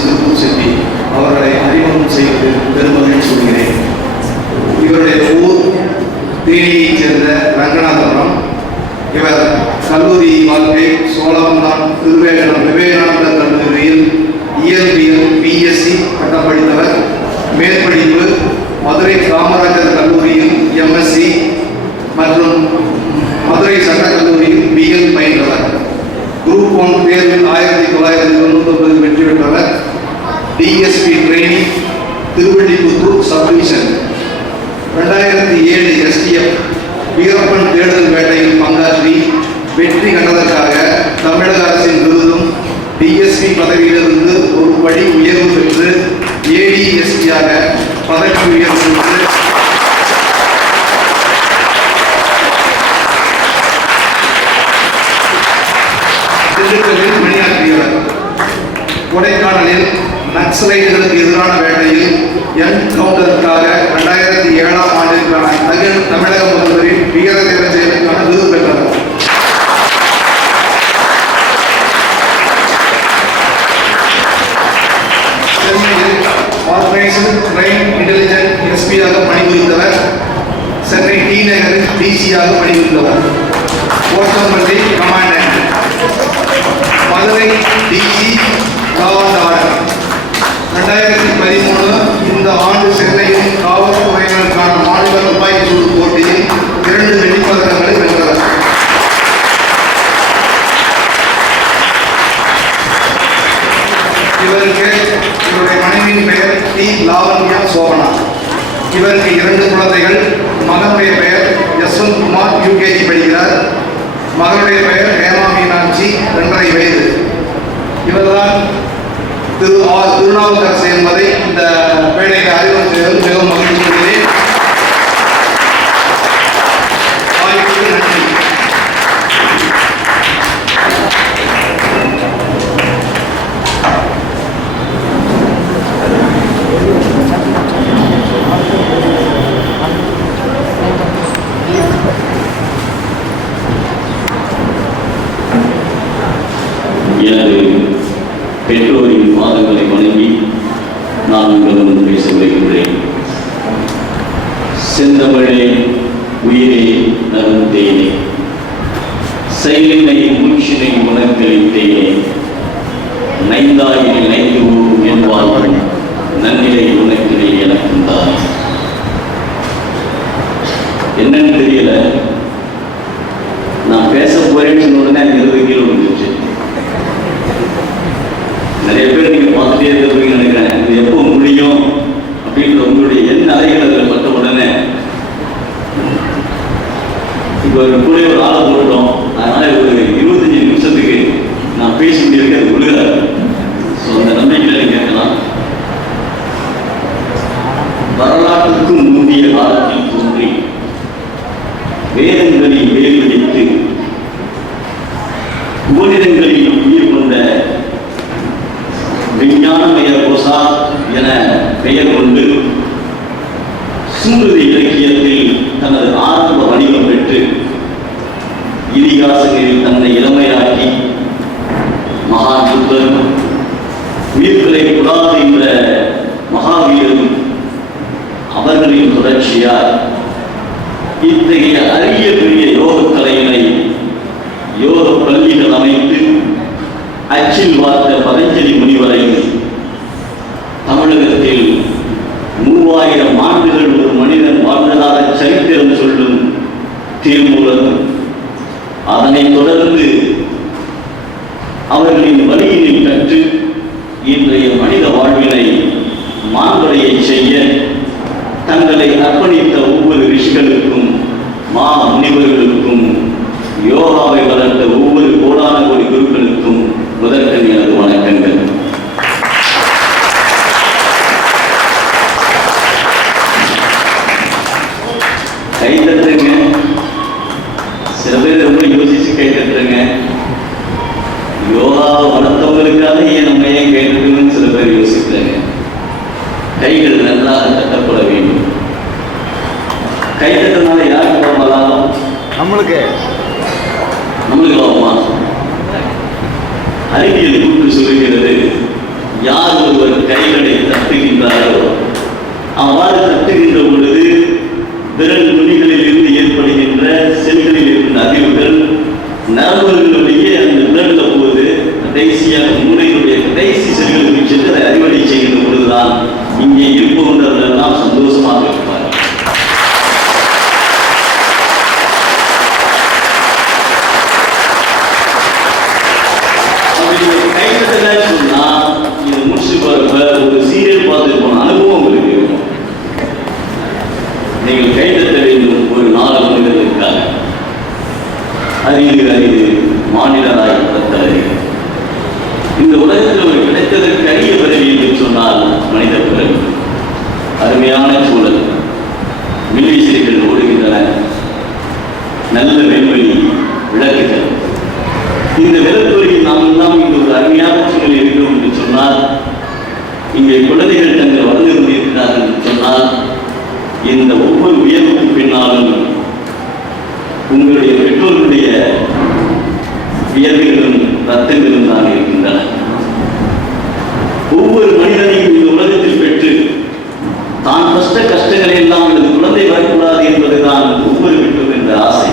சிறப்பு செல்வி அவர்களை அறிமுகம் செய்வது பெருமகிழ்ச்சி சொல்கிறேன். இவருடைய ஊர் தேனியைச் சேர்ந்த ரங்கநாதபுரம். இவர் கல்லூரி வாழ்க்கை சோழவந்தான் விவேகானந்தா கல்லூரியில் இயற்பியல் பிஎஸ்சி பட்டம் படித்தவர். மேற்படிப்பு மதுரை காமராஜர் கல்லூரியில் எம்எஸ்சி மற்றும் மதுரை சட்டக்கல்லூரியில் பிஎல் பயின்றவர். குரூப் 1 தேர்வில் 1999 வெற்றி பெற்றவர். DSP training Thiruvillipputhur subdivision. 2007 STF Veerappan தேடுதல் வேட்டையில் பங்காற்றி வெற்றி கண்டதற்காக தமிழக அரசின் விருதும் டிஎஸ்பி பதவியிலிருந்து ஒரு படி உயர்வு பெற்று ஏடிஎஸ்பியாக பதவி உயர்வு பெற்று திண்டுக்கல்லில் பணியாற்றியவர். கொடைக்கானலில் நக்சலைட்டுகளுக்கு எதிரான வேட்டையில் என்கவுண்டருக்காக 2007 ஆண்டிற்கான தமிழக முதல்வரின் வீர தீர செயலுக்கான விருது பெற்றவர். சென்னையில் ஆர்கனைஸ்டு கிரைம் இன்டெலிஜென்ஸ் எஸ்பியாக பணிபுரிந்தவர். சென்னை டி நகரில் டிசியாக பணிபுரிந்தவர். கோட்டம்பள்ளி கமாண்டன்ட். மதுரை டிசி காவல்துறை. 2013 இந்த ஆண்டு சென்னையில் காவல்துறையினருக்கான மாநில துப்பாக்கி சூடு போட்டியில் 2 வெள்ளிப்பதக்கங்களை வென்றவர். இவருடைய மனைவியின் பெயர் டி லாவண்யா சோபனா. இவருக்கு 2 குழந்தைகள். மகனுடைய பெயர் யஸ்வந்த் குமார், யூகேஜி படிக்கிறார். மகளுடைய பெயர் ஹேமா மீனாட்சி, 2.5 வயது. இவர்தான் திருநாவுக்கரசு என்பதை இந்த மேடையில் அறிமுகம் செய்வது மிகவும் மகிழ்ச்சி கொள்கிறேன். வாய்ப்புக்கு நன்றி. எனது பெற்றோரின் பாதங்களை வணங்கி நான் உங்களுடன் பேச விளைகின்றேன். செந்தமிழே உயிரே நருந்தேனே, செயலினை மூச்சினை உணர்ந்தளித்தேனே, நைந்தாயினை நைந்து ஊரும் என்பார்கள் நன்னிலை உணர்த்தினை எனக்கும் தான். என்னன்னு தெரியல, நான் பேச போறேன்னு உடனே 20 கிலோ வந்துச்சு. நிறைய பேர் நீங்க பார்த்துட்டே இருக்கிறீங்கன்னு நினைக்கிறேன். இது எப்போ முடியும் அப்படின்ற உங்களுடைய என் அலைகள் அதில் பட்ட உடனே இப்போ கூட ஒரு ஆளை போட்டோம். அதனால ஒரு 25 நிமிஷத்துக்கு நான் பேச முடியாது விழுகிறார். ஸோ அந்த நம்பிக்கையில் கேட்கலாம். வரலாற்றுக்கும் முந்தைய காலத்தில் தோன்றி வேதங்களில் வேர் பிடித்து உபநிடங்களில் உயிர் கொண்ட விஞ்ஞானமய கோசா என பெயர் கொண்டு சுமிருதி இலக்கியத்தில் தனது ஆரம்ப வடிவம் பெற்று இதிகாசங்களில் தன்னை இளமையாக்கி மகான் புத்தரும் உயிர்களை கூடாது என்ற மகாவீரரும் அவர்களின் தொடர்ச்சியார் இத்தகைய அரிய பெரிய யோகக்கலையினை யோக பள்ளிகள் அமைத்து அச்சில் பார்த்த பதஞ்சலி முனிவரை தமிழகத்தில் 3000 ஆண்டுகள் ஒரு மனிதன் வாழ்ந்ததாக சரித்திரம் சொல்லும் திருமூலர், அதனைத் தொடர்ந்து அவர்களின் வழியினை கற்று இன்றைய மனித வாழ்வினை மாண்படைய செய்ய தங்களை அர்ப்பணித்த ஒவ்வொரு ரிஷிகளுக்கும் மா முனிவர்களுக்கும் யோகாவை வளர்த்த ஒவ்வொரு கோடான கோடி குருக்களுக்கும் முதற்கண் எனது வணக்கங்கள். கைதட்டுங்க. சில பேர் ரொம்ப யோசிச்சு கைதட்டுங்க. யோகாவை வளர்த்தவங்களுக்காக நம்ம ஏன் கைதட்டணும்னு சில பேர் யோசிக்கிறாங்க. கைகள் நன்றாக தட்டப்பட வேண்டும். கைதட்டினால யாருக்கு லாபம்? நம்மளுக்கு லாபமா? அறிவியல் கூட்டு சொல்லுகிறது, யார் ஒருவர் கைகளை தட்டுகின்றாரோ அவ்வாறு தட்டுகின்ற பொழுது விரல் நுனிகளில் இருந்து ஏற்படுகின்ற செல்களில் இருந்த அதிர்வுகள் நரம்புகளுடைய அந்த விரல்ல போது கடைசியாக மூளையினுடைய கடைசி செல்களுக்கு சென்று அதை அறிவடை செய்கின்ற பொழுதுதான் இங்கே இருப்பவர்கள் எல்லாம் சந்தோஷமாக இருப்பார். கைத்தட்டல சொன்னா இது முடிச்சு போறப்ப ஒரு சீரியல் பார்த்து போன அனுபவம் உங்களுக்கு இருக்கும். நீங்கள் கைத்தட்ட வேண்டும் ஒரு 4 மனிதர்களுக்காக. அறிவு மாநிலராய் பிறந்தவரை இந்த உலகத்தில் ஒரு கிடைத்ததற்கு அரிய பிறவி என்று சொன்னால் மனித பிறவி. அருமையான சூழல், மின்விசிறிகள் ஓடுகின்றன, நல்ல வெண்வெளி விளக்குகள். இந்த விளக்குகளில் நாம் எல்லாம் இந்த ஒரு அருமையான சூழல் இருக்கிறோம் என்று சொன்னால், இங்கே குழந்தைகள் தங்கள் வளர்ந்து கொண்டிருக்கிறார்கள் என்று சொன்னால், இந்த ஒவ்வொரு உயர்வுக்கு பின்னாலும் உங்களுடைய பெற்றோர்களுடைய வியர்வைகளும் ரத்தங்களும் தான் இருக்கின்றன. ஒவ்வொரு மனிதனையும் இந்த உலகத்தில் பெற்று தான் கஷ்டங்களை எல்லாம் இந்த குழந்தை வரக்கூடாது என்பதுதான் ஒவ்வொரு பெற்றோர் என்ற ஆசை.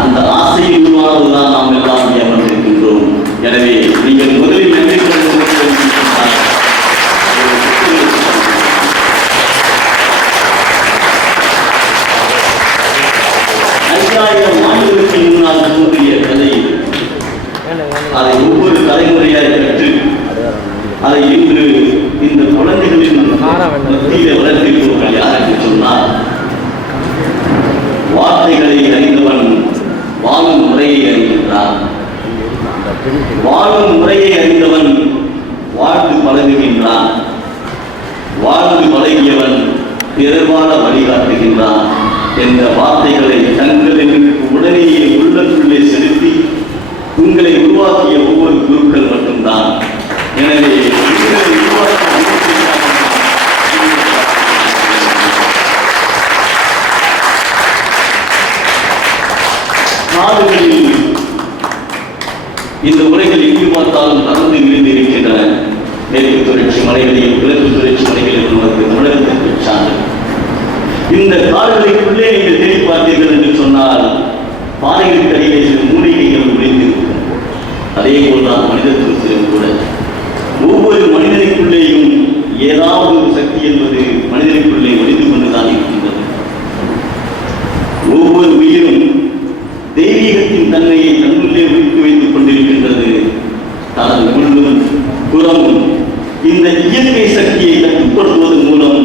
அந்த ஆசையின் உருவானதுதான் நாம் எல்லாம் அமர்ந்திருக்கின்றோம். எனவே நீங்கள் முதலில் நன்றி ஆண்டுகளுக்கு முன்னால் தோன்றிய கதை. அதை ஒவ்வொரு தலைமுறையாய் கற்று அதை இன்று இந்த குழந்தைகளின் மத்தியில வளர்த்திருப்பவர்கள் யார் என்று சொன்னால், வார்த்தைகளை அறிந்தவன் வாழும் முறையை அறிகின்றான். வாழும் முறையை அறிந்தவன் வாழ்ந்து பழகுகின்றான். வாழ்ந்து பழகியவன் பிறர் வாழ வழிகாட்டுகின்றான் என்ற வார்த்தைகளை தங்களின் உடனேயே உள்ளத்துள்ளே செலுத்தி உங்களை உருவாக்கிய ஒவ்வொரு குருக்கள் மட்டும்தான். எனவே நாடுகளில் இந்த உரைகள் எங்கு பார்த்தாலும் நடந்து விழுந்திருக்கின்றன. மேற்கு தொடர்ச்சி மலைகளில், கிழக்கு தொடர்ச்சி மலைகளில் நமக்கு தமிழகத்திற்கு சான்று. இந்த காடுகளுக்குள்ளே நீங்கள் தேடி பார்த்தீர்கள் என்று சொன்னால் பாறைகளுக்கு அடியிலே சில மூலிகைகள் ஒளிந்திருக்கும். அதே போல்தான் மனிதத்துவத்திலும் கூட ஒவ்வொரு மனிதனுக்குள்ளேயும் ஏதாவது ஒரு சக்தி என்பது மனிதனுக்குள்ளே ஒளிந்து கொண்டுதான் இருக்கின்றது. ஒவ்வொரு உயிரும் தெய்வீகத்தின் தன்மையை தன்னுள்ளே ஒழித்து வைத்துக் கொண்டிருக்கின்றது. தனது உள்ளும் புறமும் இந்த இயற்கை சக்தியை கட்டுப்படுத்துவதன் மூலம்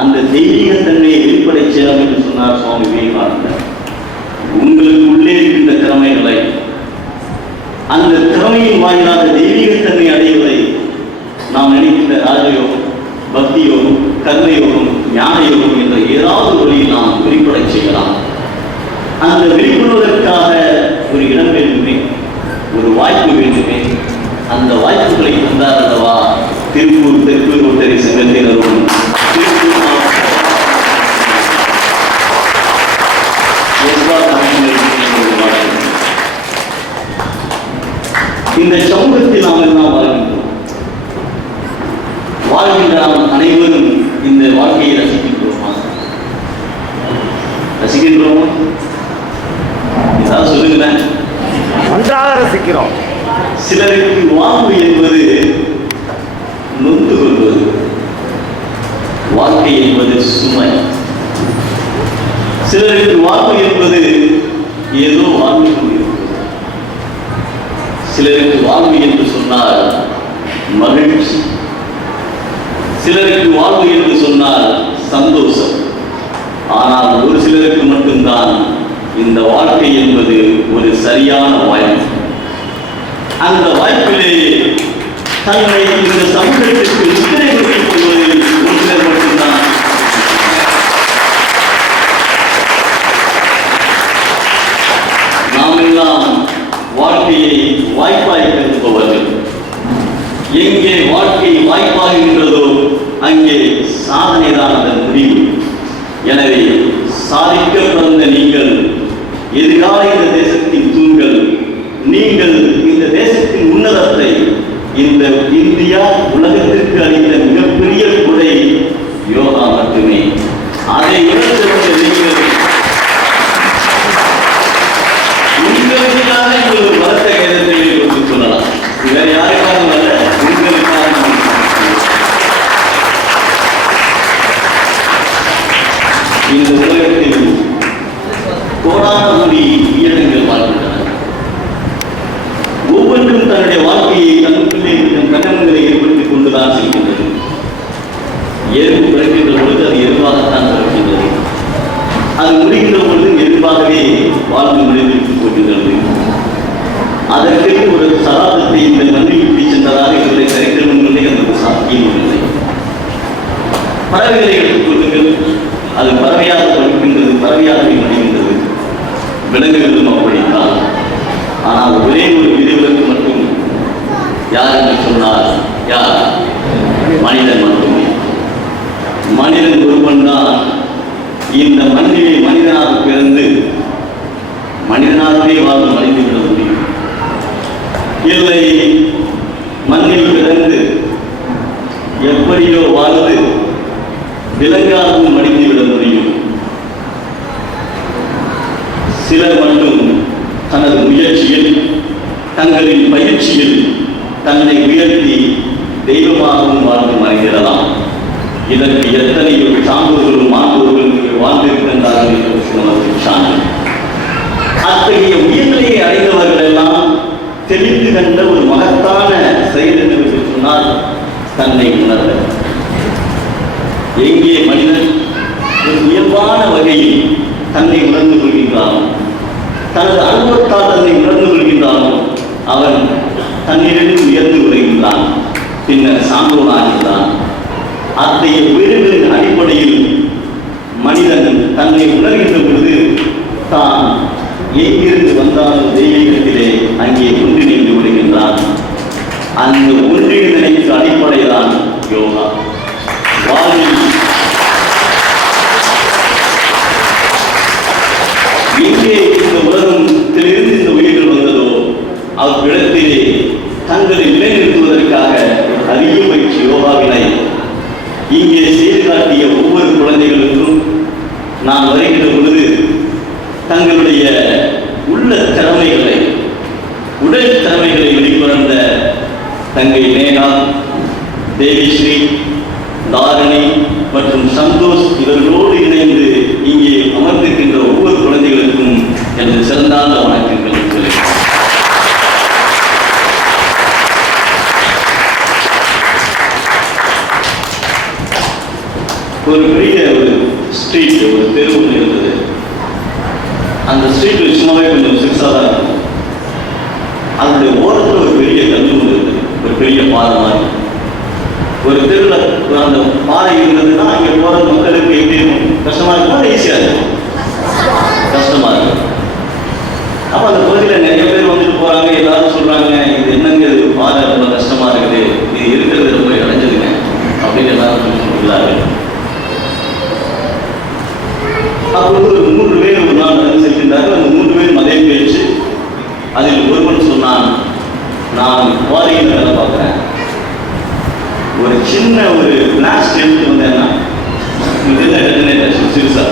அந்த தெய்வீக தன்மையை வெளிப்படை செய்யலாம் என்று சொன்னார் சுவாமி விவேகானந்தர். உங்களுக்கு உள்ளே இருக்கின்ற திறமைகளை, அந்த திறமையின் வாயிலாக தெய்வீகத்தன்மை அடைவதை நாம் நினைக்கின்ற ராஜயோகம், பக்தி யோகம், கர்மயோகம், ஞான யோகம் என்ற ஏதாவது வழியில் நாம் வெளிப்படை செய்யலாம். அந்த வெளிப்படுவதற்காக ஒரு இடம் வேண்டுமே, ஒரு வாய்ப்பு வேண்டுமே. அந்த வாய்ப்புகளை தந்தார் அல்லவா திருப்பூர் தெற்கு ரோட்டரி சங்கத்தினரும் இந்த சமூகத்தில் நாம் எல்லாம் வாழ்கின்ற நாம் அனைவரும் இந்த வாழ்க்கையை ரசிக்கின்றோமா? ரசிக்கின்றோமா? ஏதாவது சொல்லுங்களேன். நன்றாக ரசிக்கிறோம். சிலருக்கு வாழ்வு என்பது நொந்து கொள்வது, வாழ்க்கை என்பது சுமை. சிலருக்கு வாழ்வு என்பது ஏதோ வாழ்வு கொண்டிருக்கிறது. சிலருக்கு வாழ்வு என்று சொன்னால் மகிழ்ச்சி, சிலருக்கு வாழ்வு என்று சொன்னால் சந்தோஷம். ஆனால் ஒரு சிலருக்கு மட்டும்தான் இந்த வாழ்க்கை என்பது ஒரு சரியான வாய்ப்பு. அந்த வாய்ப்பிலேயே தன்னை இந்த சமூகத்திற்கு முத்திரை வைத்துக் கொள்வதில் ஒரு சிலர் மட்டும்தான். நாம் எல்லாம் வாழ்க்கையை வாய்ப்பாய் கருதுபவர்கள். எங்கே வாழ்க்கை வாய்ப்பாகின்றதோ அங்கே சாதனை தான் அதன் முடிவு. எனவே சாதிக்க பிறந்த நீங்கள் எதிர்கால இந்த தேசத்தின் தூண்கள். நீங்கள் இந்த தேசத்தின் உன்னதத்தை இந்த இந்தியா உலகத்திற்கு அளித்த மிகப்பெரிய கொடை யோகா மட்டுமே. அதை உங்களுக்காக ஒரு வருத்த கருத்தை சொல்லலாம். வேற யாருக்காக அல்ல, உங்களுக்காக. இந்த உலகத்தில் கோடான கோடி உயிரினங்கள் வாழ்கின்றன. ஒவ்வொன்றும் தன்னுடைய வாழ்க்கையை தனக்குள்ளே கண்ணங்களை ஏற்படுத்திக் கொண்டுதான் செல்கின்றது. எறும்பு பிறக்கின்ற பொழுது அது எறும்பாகத்தான் பிறக்கின்றது. அது முடிகின்ற பொழுது எறும்பாகவே வாழ்ந்து முடிவித்துக் கொள்கின்றது. அதற்கு ஒரு சராதத்தை இந்த மண்ணில் விட்டு சென்றதாக இவருடைய சரித்திரங்களிலே அந்த சாத்தியம் இல்லை. பறவைகளை எடுத்துக் கொள்ளுங்கள், அது பறவையாக படிக்கின்றது, பறவையாகவே மடிகின்றது. விலங்குகளும் அப்படித்தான். ஆனால் ஒரே ஒரு விதிவிலக்கு மட்டும் யார் என்று சொன்னால் யார்? மனிதன் மட்டுமே. மனிதன் ஒருவன் தான் இந்த மண்ணிலே மனிதனாக பிறந்து மனிதனாகவே வாழ்ந்து மறைந்துவிட முடியும். இல்லை, மண்ணில் பிறந்து எப்படியோ வாழ்ந்து விலங்காகவும் மடிந்துவிட முடியும். சிலர் மட்டும் தனது முயற்சியில், தங்களின் பயிற்சியில் தன்னை உயர்த்தி தெய்வமாகவும் வாழ்ந்து மறைந்திடலாம். இதற்கு எத்தனையோ சான்றோர்களும் மாணவர்களும் வாழ்ந்திருக்கின்றார்கள் என்பதற்கு நமக்கு சான்று. அத்தகைய உயர்நிலையை அடைந்தவர்கள் எல்லாம் தெளிந்து கண்ட ஒரு மகத்தான செயல் என்று சொன்னால் தன்னை உணர்ந்த. எங்கே மனிதன் ஒரு இயல்பான வகையில் தன்னை உணர்ந்து கொள்கின்றானோ, தனது அனுபவத்தால் தன்னை உணர்ந்து கொள்கின்றானோ, அவன் தன்னிடம் உயர்ந்து வருகின்றான், பின்னர் சான்றோனாகின்றான். அத்தகைய வீடுகளின் அடிப்படையில் மனிதன் தன்னை உணர்கின்ற பொழுது தான் எங்கிருந்து வந்தாலும் தெய்வீகத்திலே அங்கே ஒன்றிணைந்து விடுகின்றான். அந்த ஒன்றிணைந்த அடிப்படைதான் யோகா. வாழ்வில் எங்கே இந்த உலகத்திலிருந்து இந்த உயிர்கள் வந்ததோ அவ்விடத்திலே தங்களை நிலைநிறுத்துவதற்காக அரிய பயிற்சி யோகாவினை இங்கே செய்து காட்டிய ஒவ்வொரு குழந்தைகளுக்கும் நான் வருகின்ற பொழுது தங்களுடைய உள்ள திறமைகளை, உடல் திறமைகளை வெளிக்கொணர்ந்த தங்கை நேகா, தேவிஸ்ரீ, தாரணி மற்றும் சந்தோஷ் இவர்களோடு இணைந்து இங்கே அமர்ந்திருக்கின்ற ஒவ்வொரு குழந்தைகளுக்கும் எனது சிறந்தாந்த வணக்கங்களை சொல்லுங்கள். ஒரு பெரிய ஒரு ஸ்ட்ரீட், ஒரு தெரு ஒன்று இருந்தது. அந்த ஸ்ட்ரீட் சும்மாவே கொஞ்சம் சிக்ஸாக தான் இருக்கும். அதனுடைய ஓரத்தில் ஒரு பெரிய கல் ஒன்று இருந்தது, ஒரு பெரிய பாறை மாதிரி. ஒரு தெருவில் அந்த பாறை இருந்ததுன்னா அங்கே போகிற மக்களுக்கு எப்படி இருக்கும்? கஷ்டமாக இருக்கும், ஈஸியாக இருக்கும்? கஷ்டமாக இருக்கும். அப்போ அந்த பகுதியில் நிறைய பேர் வந்துட்டு போகிறாங்க. எல்லாரும் சொல்கிறாங்க, இது என்னங்க இது பாறை ரொம்ப கஷ்டமாக இருக்குது, இது இருக்கிறது ரொம்ப இடைஞ்சதுங்க அப்படின்னு எல்லாரும் சொல்கிறாங்க. அப்பொழுது ஒரு 3 பேர் ஒரு நாள் நடந்து செல்கின்றார்கள். அந்த 3 பேரும் அதே பேச்சு. அதில் ஒருவன் சொன்னான், நான் குவாரியில் வேலை பார்க்குறேன், ஒரு சின்ன ஒரு கிளாஸ் எடுத்து வந்தேன்னா சிறுசா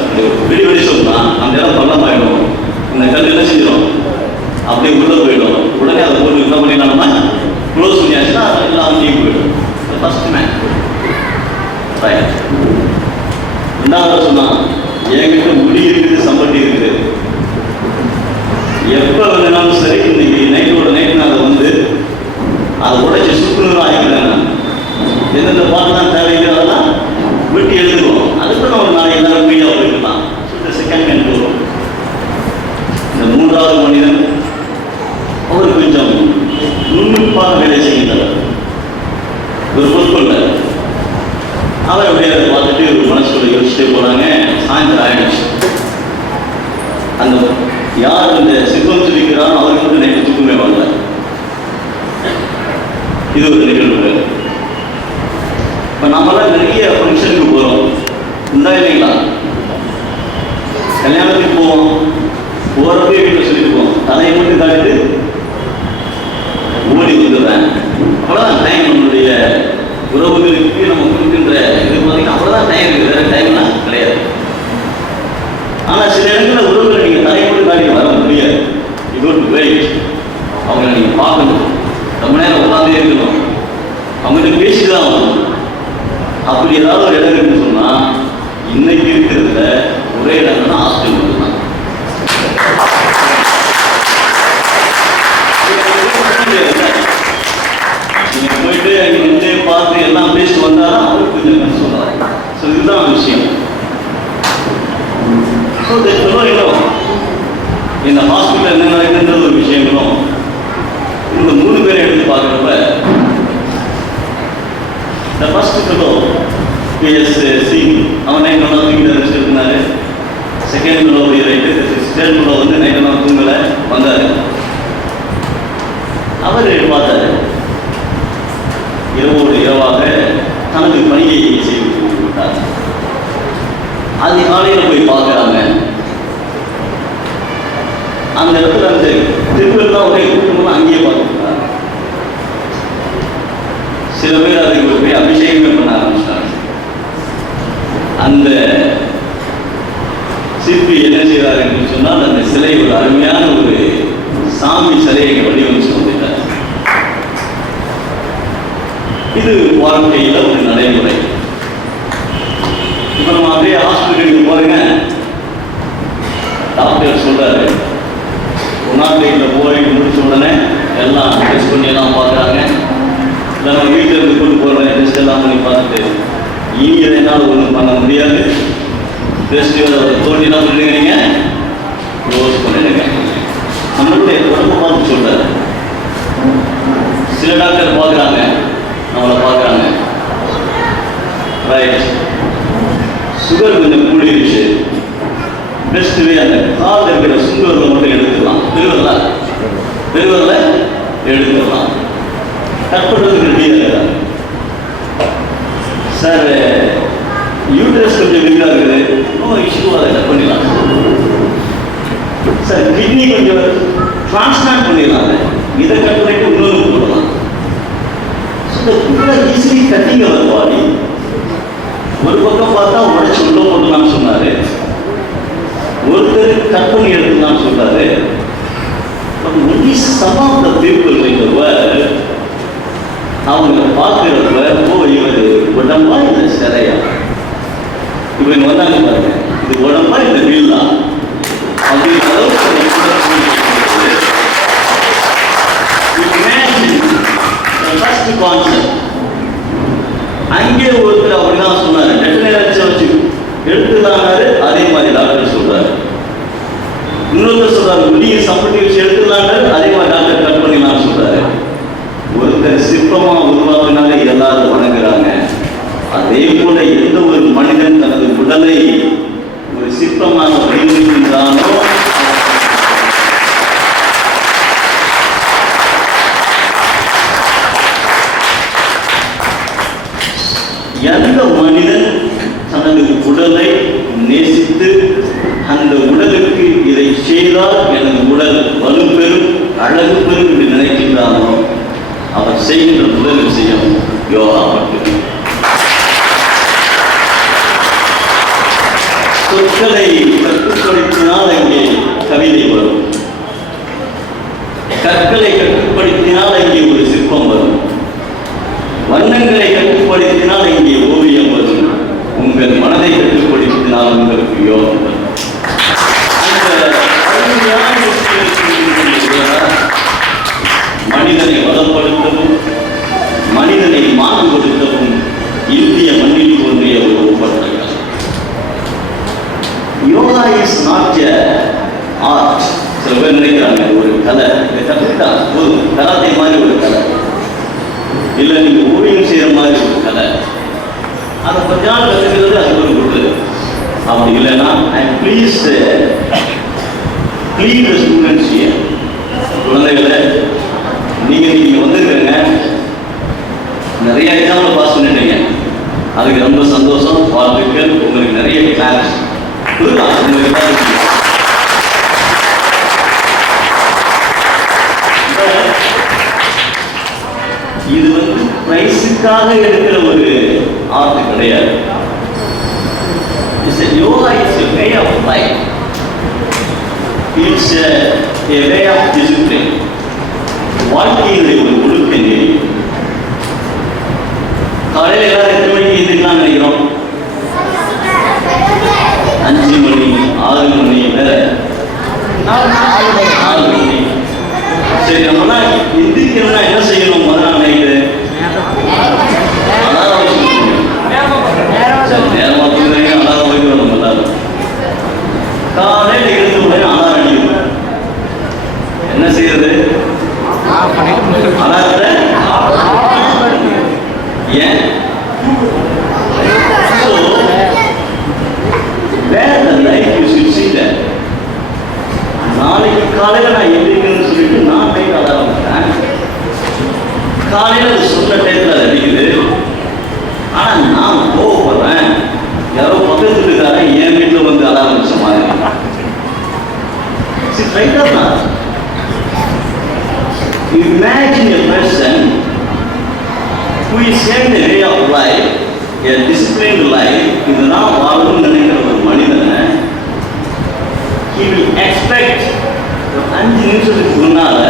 வெடி சொன்னான், அந்த இடம் பள்ளமாயிடும், இந்த கல் என்ன செஞ்சிடும், அப்படியே உள்ளே போயிடும். உடனே அதை போட்டு என்ன பண்ணிடலாம்னா க்ளோஸ் பண்ணியாச்சுன்னா எல்லாம் நீங்க போயிடும். First man. ரெண்டாவது சொன்னான், என்கிட்ட முடி இருக்குது, சம்பட்டி இருக்குது, எப்போ வேணாலும் சரி இன்னைக்கு நைட்டோட நைட்டு நான் அதை வந்து அதை உடைச்சி சுக்குநூறு ஆகிக்கிறேன். எந்தெந்த பாட்டெல்லாம் தேவையில்லை அதெல்லாம் வெட்டி எழுதுவோம். அதுக்கு ஒரு நாளைக்கு எல்லாரும் ஃப்ரீயாக போயிடலாம். செகண்ட் மேன் போகிறோம். இந்த 3வது மனிதன் அவர் கொஞ்சம் நுண்ணுப்பாக வேலை செய்கின்றவர், ஒரு பொருட்கொள்ள. அவர் அப்படியே அதை பார்த்துட்டு ஒரு மனசுக்குள்ள யோசிச்சுட்டே போகிறாங்க. சாயந்தரம் ஆயிடுச்சு. அந்த யார் இந்த சிற்பம் சொல்லிக்கிறாரோ அவருக்கு வந்து நைட்டு தூக்கமே வரல. இது ஒரு நிகழ்வு. இப்போ நம்மளாம் நிறைய ஃபங்க்ஷனுக்கு போகிறோம், உண்டா இல்லைங்களா? கல்யாணத்துக்கு போவோம், போகிறப்ப வீட்டில் சொல்லிட்டு போவோம், தலையை மட்டும் காட்டிட்டு ஓடி வந்துடுறேன், அவ்வளோதான். உறவுகளுக்கு நம்ம கொடுக்கின்ற இது பார்த்தீங்கன்னா அவ்வளோதான் டைம் இருக்குது, வேறு டைம்லாம் கிடையாது. ஆனால் சில இடங்களில் உறவுகளை நீங்கள் தலைமுறை காட்டி வர முடியாது. You got to wait. அவங்கள நீங்கள் பார்க்கணும், ரொம்ப நேரம் உட்காந்தே இருக்கணும், அவங்கள்ட்ட பேசிதான் ஆகணும். அப்படி ஏதாவது ஒரு இடம் இருக்குன்னு சொன்னால் இன்னைக்கு இருக்கிறதுல ஒரே இடம்னா ஹாஸ்டல் மட்டும்தான். நீங்கள் போயிட்டு அங்கே நின்று பார்த்து எல்லாம் பேசிட்டு வந்தாலும் அவருக்கு கொஞ்சம் சொல்லுவாங்க. ஸோ இதுதான் விஷயம். ஸோ இன்னும் இந்த ஹாஸ்பிட்டல் என்ன நடக்குன்றது ஒரு விஷயங்களும் இந்த 3 பேரை எடுத்து பார்க்குறப்ப இந்த ஃபர்ஸ்ட் ஃபெலோ பிஎஸ் சிங் அவன் நைட் நல்லா தூங்கிட்டு ரெஸ்ட் இருந்தார். Second fellow right, third fellow வந்து நைட் நல்லா தூங்கலை வந்தார். அவர் பார்த்தார், இரவோடு இரவாக தனது பணியை செய்து விட்டார். அதிகாலையில் போய் பார்க்குறாங்க. அந்த இடத்துல அந்த திருவிழா ஒரே கூட்டமாக அங்கேயே பார்த்துருக்காங்க. சில பேர் அதுக்கு போய் அபிஷேகமே பண்ண ஆரம்பிச்சிட்டாங்க. அந்த சிற்பி என்ன செய்கிறார் என்று சொன்னால் அந்த சிலை ஒரு அருமையான ஒரு சாமி சிலையை வடிவமைச்சு வந்துட்டார். இது வாழ்க்கையில் ஒரு நடைமுறை. இப்போ நம்ம அப்படியே ஹாஸ்பிட்டலுக்கு போறேங்க, டாக்டர் சொல்றாரு, 1 நாள் போய் முடிச்ச உடனே எல்லாம் டெஸ்ட் பண்ணி எல்லாம் பார்க்குறாங்க. இல்லை நம்ம வீட்டில் இருந்து கொண்டு போகிறேன், டெஸ்ட் எல்லாம் பண்ணி பார்த்துட்டு இனி எதனால ஒன்றும் பண்ண முடியாது, டெஸ்ட் தோண்டினா சொல்லுங்க, நீங்கள் க்ளோஸ் பண்ணிடுங்க. நம்மளுடைய உடம்பை பார்த்து சொல்கிறாரு. சில டாக்டர் பார்க்குறாங்க, நம்மளை பார்க்குறாங்க, ரைட் சுகர் கொஞ்சம் கூடிருச்சு, பெஸ்ட்டுவே அந்த கால் இருக்கிற சுங்கரில் மட்டும் எடுத்துக்கலாம், பெருவரில் எடுத்துக்கலாம், கட் பண்ணுறதுக்கு ரெடியாக இருக்காங்க. சார் யூட்ரஸ் கொஞ்சம் வீக்காக இருக்குது, இன்னும் இஷ்யூவாக அதை கட் பண்ணிடலாம். சார் கிட்னி கொஞ்சம் டிரான்ஸ்பிளான்ட் பண்ணிடலாங்க, இதை கட் பண்ணிட்டு இன்னொன்று போடலாம். ஸோ இந்த குட்டை ஈஸிலி கட்டிங் அவர் பாடி. ஒரு பக்கம் பார்த்தா உடச்சி உள்ள போடலாம்னு சொன்னார், ஒருத்தர் கட் பண்ணி எடுத்துலாம்னு சொல்றாரு. But only some of the people in the world அவங்க பார்க்கிறப்ப இவர் உடம்பா இந்த சிலையா, இவங்க வந்தாங்க பாருங்க, இது உடம்பா இந்த வீல்லா அப்படின்னு அளவுக்கு ஃபர்ஸ்ட் கான்செப்ட். அங்கே ஒருத்தர் அப்படிதான் சொன்னாரு, டெட்டனேஷன் வச்சு எடுத்துலானாரு, அதே மாதிரி டாக்டர் சொல்றாரு. இன்னொருத்தர் சொல்றாரு, முடிய சம்பளத்தை வச்சு எடுத்துலானாரு, அதே மாதிரி டாக்டர் கட் பண்ணிடலாம்னு சொல்றாரு. ஒருத்தர் சிற்பமா உருவாக்குனாலே எல்லாரும் வணங்குறாங்க. அதே போல எந்த ஒரு மனிதன் தனது உடலை ஒரு சிற்பமாக வடிவமைக்கின்றானோ எந்த மனிதன் தனது உடலை நேசித்து அந்த உடலுக்கு இதை செய்தால் எனது உடல் வலுப்பெறும், அழகு பெறும் என்று நினைக்கின்றானோ அவர் செய்கின்ற முதல் விஷயம் யோகா மட்டுமே. சொற்களை கட்டுப்படுத்தினால் அங்கே கவிதை வரும், கற்களை கட்டுப்படுத்தினால் அங்கே ஒரு சிற்பம் வரும், வண்ணங்களை கட்டுப்படுத்தினால் இங்கே ஓவியம் வரும், உங்கள் மனதை கட்டுப்படுத்தினால் உங்களுக்கு யோகம் வரும். மனிதனை வளப்படுத்தவும் மனிதனை மாறுபடுத்தவும் இந்திய மண்ணில் தோன்றிய ஒரு ஒப்பந்தம். Yoga is not a art. சில பேர் நினைக்கிறாங்க ஒரு கலை, இதை கற்றுக்கிட்டா ஒரு கராத்தே மாதிரி ஒரு கலை, இல்லை நீங்கள் ஓவியம் செய்கிற மாதிரி ஒரு கலை, அதை கொஞ்ச நாள் கற்றுக்கிறது அது ஒரு குரு. அப்படி இல்லைன்னா ப்ளீஸ் த ஸ்டூடெண்ட்ஸ் ஹியர். குழந்தைகளை நீங்கள் வந்துருக்கீங்க, நிறைய எக்ஸாம்பிள் பாஸ் பண்ணிட்டீங்க, அதுக்கு ரொம்ப சந்தோஷம், வாழ்த்துக்கள். உங்களுக்கு நிறைய கிளாஸ் கொடுக்கலாம். இது வந்து பிரைஸுக்காக எடுக்கிற ஒரு ஆர்ட் கிடையாது. Yoga is a way of life. It's a way of discipline. வாழ்க்கையினுடைய ஒரு ஒழுக்க நெறி. காலையில் எல்லாரும் எத்தனை மணிக்கு எழுந்திருக்கலாம்னு நினைக்கிறோம்? 5 மணி 6 மணி வேற 4 மணி. சரி, நம்மளாம் எந்திரிக்கணும்னா என்ன செய்யணும்? முதல் நைட்டு அலாரம் வச்சுக்கணும். நேரமாக தூங்குறீங்க, அலாரம் வைக்கணும். நம்ம எல்லாரும் காலையில் எழுந்த உடனே அலாரம் அடிக்கணும். என்ன செய்யறது? அலாரத்தை ஏன்? So, where the life you should see that. நாளைக்கு காலையில் நான் எழுதிக்கணும்னு சொல்லிட்டு நான் நைட் அலாரம் வைக்கிறேன். காலையில் அது சொன்ன டைத்தில் அது அடிக்குது. ஆனால் நான் கோவப்படுறேன். யாரோ பக்கத்து இருக்காரன் என் வீட்டில் வந்து அலாரம் வச்ச மாதிரி. ரைட்டா தான். Imagine a person who is having a way of life, a disciplined life. இதெல்லாம் வாழணும்னு நினைக்கிற ஒரு மனிதனை he will expect 5 நிமிஷத்துக்கு முன்னால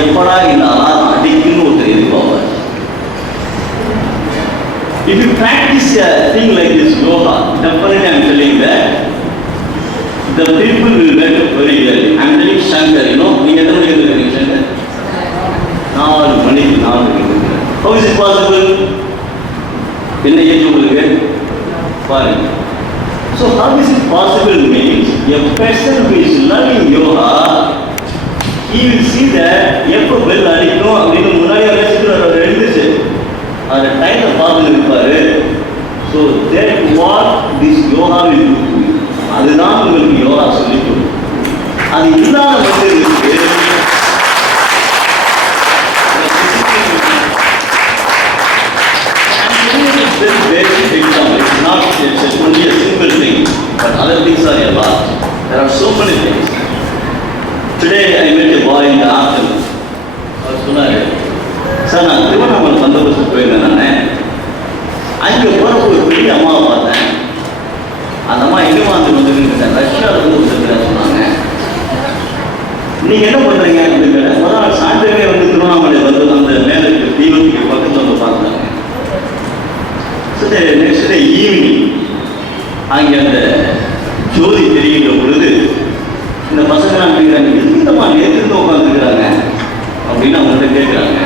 எப்படா இந்த அலாரம் அடிக்குன்னு ஒருத்தர் எதிர்பார்ப்பார். If you practice a thing like this yoga, definitely I am telling that the people will get very early. I am telling Shankar, நீங்க எத்தனை மணிக்கு எழுந்திருக்கீங்க Shankar? 4 மணிக்கு 4 மணிக்கு. How is it possible? என்ன ஏஜ் உங்களுக்கு பாருங்க. So how is it possible means a person who is learning yoga, he will see that எப்போ bell அடிக்கணும் அப்படின்னு முன்னாடி அவர் எழுந்துச்சு அந்த டைமில் பார்த்துட்டு இருப்பாரு. So that what this yoga will do, அதுதான் உங்களுக்கு யோகா சொல்லிக் கொடுக்கும். அது இல்லாத மனிதர்களுக்கு basic example. It's not only a simple thing, but other things are a lot. There are so many things. Today I met a boy in the afternoon. அவர் சொன்னாரு, sir நான் திருவண்ணாமலை பந்தோபஸ்து போயிருந்தேன். நான் அங்கே போகிறப்ப ஒரு பெரிய அம்மாவை பார்த்தேன். அந்த அம்மா எங்கேமா வந்துருக்கேன், ரஷ்யாவிலிருந்து வந்துருக்கிறேன் சொன்னாங்க. நீங்கள் என்ன பண்ணுறீங்க அப்படின்னு கேட்டேன். முதல் நாள் சாயந்தரமே வந்து திருவண்ணாமலை வந்து அந்த மேலே தீபத்துக்கு பக்கத்தில் வந்து பார்த்தாங்க. நெக்ஸ்ட் டே ஈவினிங் அங்கே அந்த ஜோதி தெரிகின்ற பொழுது இந்த பசங்களாம் கேட்குறாங்க, எதுக்குமா நேற்று உட்காந்துருக்குறாங்க அப்படின்னு அவங்கள்ட்ட கேட்குறாங்க.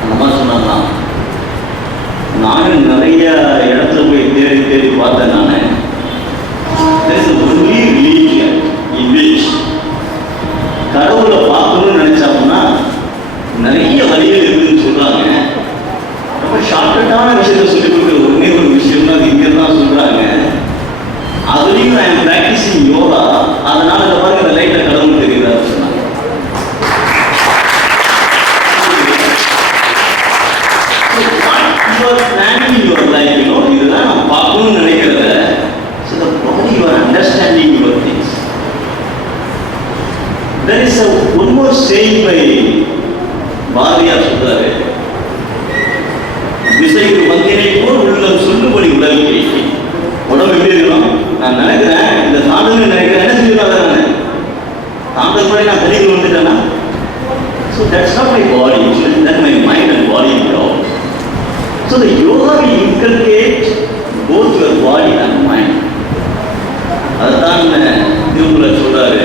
அந்த மாதிரி சொன்னாங்களாம், நானும் நிறைய இடத்துல போய் தேடி தேடி பார்த்தேன். நான் ஒன்லி ரிலீஜியன் இன் விச் கடவுளை பார்க்கணும்னு நினைச்சாங்கன்னா நிறைய வழிகள் இருக்குதுன்னு சொல்றாங்க. ரொம்ப ஷார்ட்கட்டான விஷயத்தை சொல்லிக் கொடுக்குற ஒரே ஒரு விஷயம் தான் இங்கே தான் சொல்றாங்க. அதுலேயும் நான் பிராக்டிசிங் யோகா, அதனால இந்த பாருங்க இந்த லைட்டில் கடவுள் தெரியுதான்னு சொன்னாங்க. இதுதான் நான் பார்க்கணும்னு நினைக்கிறத. So the body you are understanding your things. There is one more saying by Bharathiyar சொல்றாரு, விசைக்கு வந்தினை போல் உள்ளம் சொல்லுபடி உடல் கேட்கி. உடம்பு எப்படி இருக்கணும்? நான் நினைக்கிறேன், இந்த சாதனை நினைக்கிறேன், என்ன செய்யலாம்? நான் சாதனை படி நான் தெளிவு வந்துட்டேன்னா, so that's not my body, that's my mind and body involved. So the yoga will inculcate both your body and mind. அதுதான் திருமூலர் சொல்றாரு,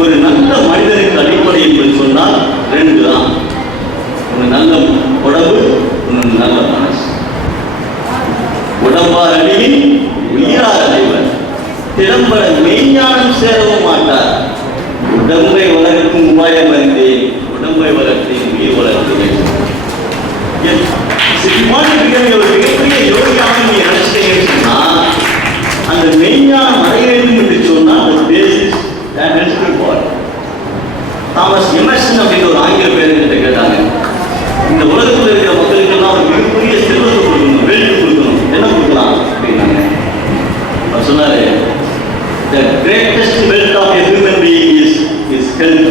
ஒரு நல்ல மனிதனுக்கு அடிப்படை என்று சொன்னால் 2 தான். ஒரு நல்ல உடம்பு, ஒரு நல்ல மனசு. உடம்பார் அழிவின் உயிரார் அடைவர், திறம்பட மெய்ஞானம் சேரவும் மாட்டார். உடம்பை வளர்க்கும் உபாயம் அறிந்தேன், உடம்பை வளர்த்தேன், உயிர் வளர்த்தேன். ஒரு மிகப்பெரிய யோகியாக நீ நினைச்சிட்டீங்கன்னு சொன்னா, அந்த மெய்ஞானம் அடைய வேண்டும் என்று சொன்னால் தாமஸ் எமர்சன் அப்படின்னு ஒரு ஆங்கில பேர் கேட்டாங்க. இந்த உலகத்தில் இருக்கிற மக்களுக்கெல்லாம் ஒரு மிகப்பெரிய செல்வத்தை கொடுக்கணும், வெல்த் கொடுக்கணும், என்ன கொடுக்கலாம் அப்படின்னாங்க. அவர் சொன்னாரு, the greatest wealth of a human being is health.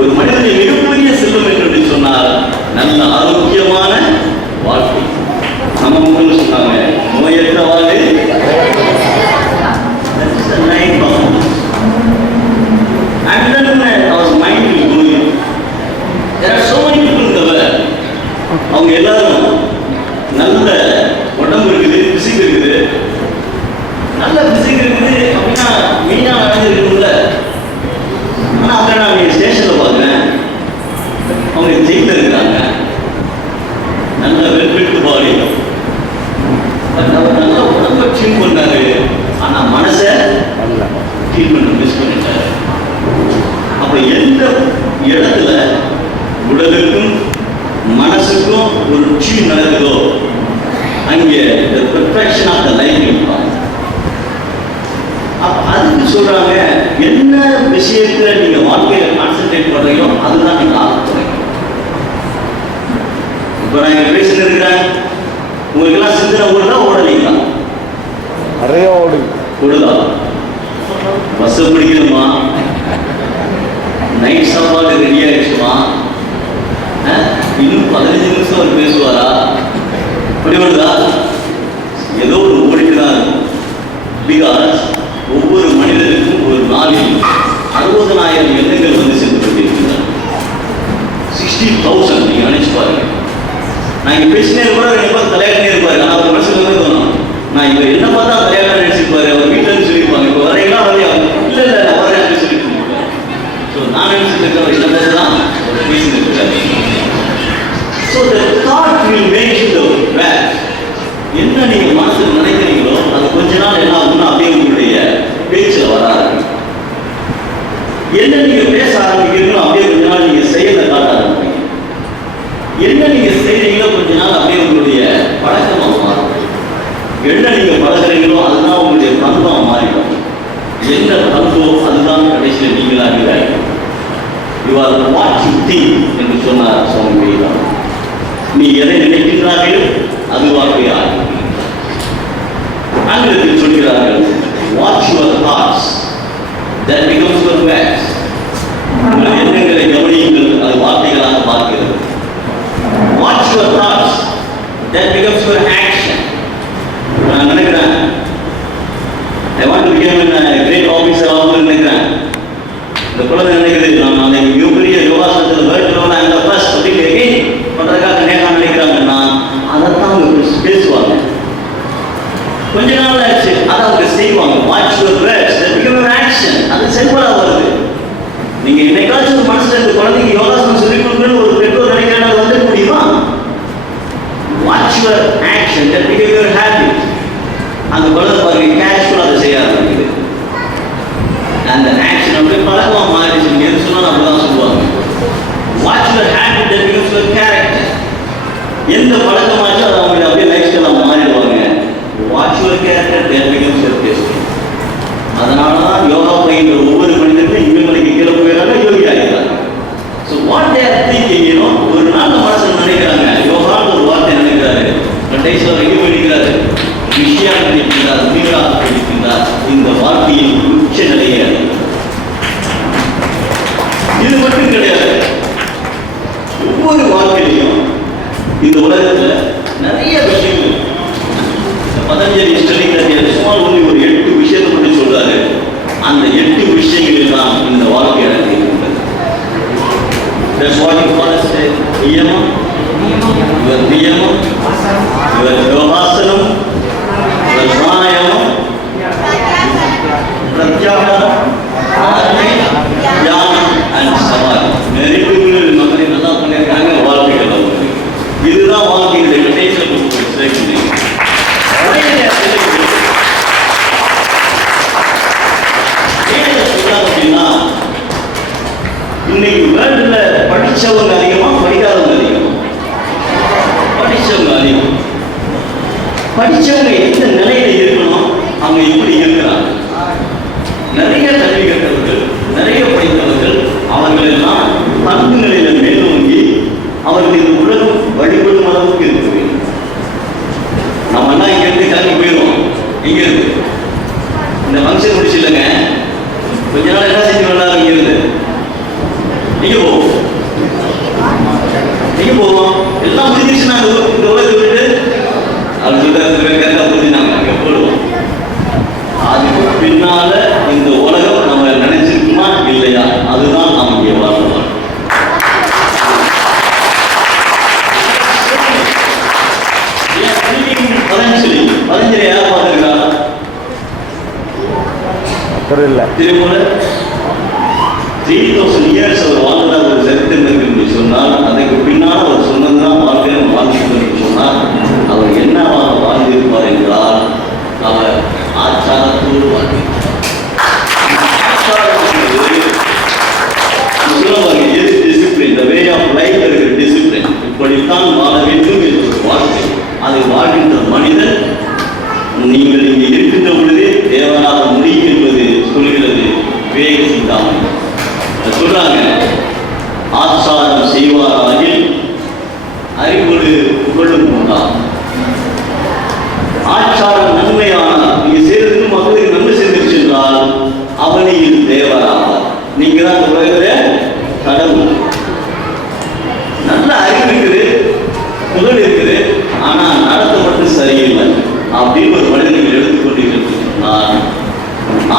ஒரு மனிதனை மிகப்பெரிய செல்வம் என்று சொன்னால் நல்ல முடியலம்மா, நைட் சாப்பாடு ரெடி ஆயிடுச்சுமா, இன்னும் 15 நிமிஷம் அவர் பேசுவாரா, அப்படி வருதா? ஏதோ ஒரு ஓடிட்டு தான் இருக்கும். பிகாஸ் ஒவ்வொரு மனிதனுக்கும் ஒரு நாளில் 60,000 எண்ணங்கள் வந்து சென்று கொண்டிருக்கின்றன. 60,000 நீங்க நினைச்சு பாருங்க. நான் இங்க பேசினே கூட 2 பேர் தலையாட்டே இருப்பாரு. ஆனால் அவர் மனசுல தோணும், நான் இப்ப என்ன பார்த்தா தலையாட்ட நினைச்சிருப்பாரு, அவர் வீட்டுல இருந்து சொல்லியிருப்பாங்க, இப்போ வரையா வரையா இல்ல இல்ல நான் வரேன் சொல்லிட்டு இருப்பாரு. ஸோ நான் நினைச்சிட்டு இருக்க அவர் என்ன தான் பேசிட்டு இருக்காரு. So the thought will make you the bad. என்ன நீங்க மனசுல நினைக்கிறீங்களோ அது கொஞ்ச நாள் என்ன ஆகும்னா அப்படியே உங்களுடைய பேச்சுல வராது. என்ன நீங்க பேச ஆரம்பிக்கிறீங்களோ அப்படியே கொஞ்ச நாள் நீங்க செயலை காட்ட ஆரம்பிப்பீங்க. என்ன நீங்க செய்றீங்களோ கொஞ்ச நாள் அப்படியே உங்களுடைய பழக்கமா மாறும். என்ன நீங்க பழகிறீங்களோ அதுதான் உங்களுடைய பண்பா மாறிடும். என்ன பண்போ அதுதான் கடைசியில் நீங்களாக இதாகும். You are what you think என்று சொன்னார் சுவாமி விவேகானந்தர். நீ எதை நினைக்கின்றார்கள் அதுவாகவே ஆகும். ஆங்கிலத்தில் சொல்கிறார்கள், watch your thoughts that becomes your words. உங்கள் எண்ணங்களை கவனியுங்கள், அது வார்த்தைகளாக பார்க்கிறது. Watch your thoughts that becomes your action. நான் நினைக்கிறேன் I want to become a great officer ஆகணும்னு நினைக்கிறேன். இந்த குழந்தை நினைக்கிறது நான் அந்த மிகப்பெரிய யோகாசனத்தில் வேர்ல்டு அந்த ஃபர்ஸ்ட் அப்படின்னு எகைன் பண்றதுக்காக நேரம் நினைக்கிறாங்கன்னா அதைத்தான் அவங்க பேசுவாங்க. கொஞ்ச நாள் ஆச்சு அதை அவங்க செய்வாங்க. Watch your words that become an action. அது செயல்பட வருது. நீங்க என்னைக்காச்சும் ஒரு மனசுல இந்த குழந்தைக்கு யோகாசனம் சொல்லிக் கொடுக்கணும்னு ஒரு பெற்றோர் நினைக்கிறேன், அது வந்து முடியுமா? Watch your action that become your habit. அந்த குழந்தை பாருங்க கேஷுவலா அதை செய்ய ஆரம்பிக்குது. அந்த ஆக்ஷன் அப்படியே பழக்கமா மாறிடுச்சு. எது சொன்னாலும் அப்படிதான் சொல்லுவாங்க. Watch your habit that becomes your character. எந்த பழக்கமாச்சும் அதை அவங்க அப்படியே லைஃப் ஸ்டைலாக மாறிடுவாங்க. Watch your character that becomes your destiny. அதனால தான் யோகா பயின்ற ஒவ்வொரு மனிதனுக்கும் இவங்களுக்கு கீழே போயிடறாங்க, யோகி ஆகிறாங்க. So what they are thinking, ஒரு நாள் மனசில் நினைக்கிறாங்க, யோகான்னு ஒரு வார்த்தை நினைக்கிறாரு, கடைசியில் அவர் எங்கே போயிருக்கிறாரு, விஷயம் நினைக்கிறார், உயிராக போயிருக்கிறார். இந்த வார்த்தையின் உச்ச நிலையை இது மட்டும் கிடையாது. ஒவ்வொரு வாழ்க்கையிலையும் இந்த உலகத்தில் நிறைய விஷயங்கள் பதஞ்சலி ஸ்டெல்லிங் சுமார் ஒன்று ஒரு 8 விஷயத்தை மட்டும் சொல்றாரு. அந்த 8 விஷயங்களில் தான் இந்த வாழ்க்கை அடங்கி இருக்கிறது. That's what you call as a niyamam, your niyamam, your yogasanam, your pranayamam, pratyaharam, dhyana and samadhi. நிறைய பேர் மக்களை நல்லா பண்ணியிருக்காங்க வாழ்க்கைகள். இதுதான் வாழ்க்கையுடைய கடைசியில் சேர்க்கணும். இன்னைக்கு வேர்ல்டுல படிச்சவங்க அதிகமா படிக்காதவங்க அதிகமா? படிச்சவங்க அதிகம். படிச்சவங்க எந்த நிலையில இருக்கணும், அவங்க எப்படி இருக்கிறாங்க? நிறைய கல்வி கற்றவர்கள், நிறைய படித்தவர்கள், அவர்கள் எல்லாம் பண்பு நிலையில மேலோங்கி அவர்கள் இந்த உலகம் வழிபடும் அளவுக்கு இருக்க வேண்டும். நம்ம எல்லாம் இங்க இருந்து கிளம்பி போயிடுவோம். இங்க இருந்து இந்த ஃபங்க்ஷன் முடிச்சு இல்லைங்க, கொஞ்ச நாள் என்ன செஞ்சு வேண்டாம், இங்க இருந்து எங்க போவோம், எங்க போவோம், எல்லாம் முடிஞ்சிருச்சு. நாங்கள் இந்த உலகத்தை விட்டு அப்படின்னு கரெக்டாக புரிஞ்சுனாங்க, அங்கே போடுவோம். அதுக்கு பின்னால இந்த உலகம் நம்ம நினைச்சிருக்குமா இல்லையா, அதுதான் நாம் இங்கே வாழ்வோம். பதஞ்சலி யார் பார்த்துருக்காங்க? திருமூல 3000 years அவர் வாழ்ந்ததாக ஒரு சரித்திரம் இருக்கு சொன்னால், அதுக்கு பின்னால் அவர் சொன்னதுதான் வாழ்க்கை வாழ்ந்து சொன்னார். அவர் என்னவாக வாழ்ந்திருப்பார் என்றால், அவர் ஆச்சாரத்தோடு வாழ்ந்தார். Discipline, the way of life இருக்கிற டிசிப்ளின், இப்படித்தான் வாழ வேண்டும் என்ற ஒரு வாழ்க்கை. அதை வாழ்கின்ற மனிதன் நீங்கள் இங்கே இருக்கின்ற பொழுதே தேவனாக முடியும் என்பது சொல்கிறது விவேக சிந்தாமணி. சொல்றாங்க, ஆச்சாரம் செய்வாராகில் அறிவொரு புகழும் உண்டாம். ஆச்சாரம் நன்மையானால், நீங்க செய்யறதுக்கு மக்களுக்கு நன்மை செஞ்சிருச்சு என்றால் அவனையில் தேவ நீங்க தான் இந்த உலகத்துல கடவுள். நல்ல அறிவு இருக்குது, புகழ் இருக்குது, ஆனா நடத்த மட்டும் சரியில்லை அப்படின்னு ஒரு மனிதர்கள் எடுத்துக்கொண்டிருக்கிறார்.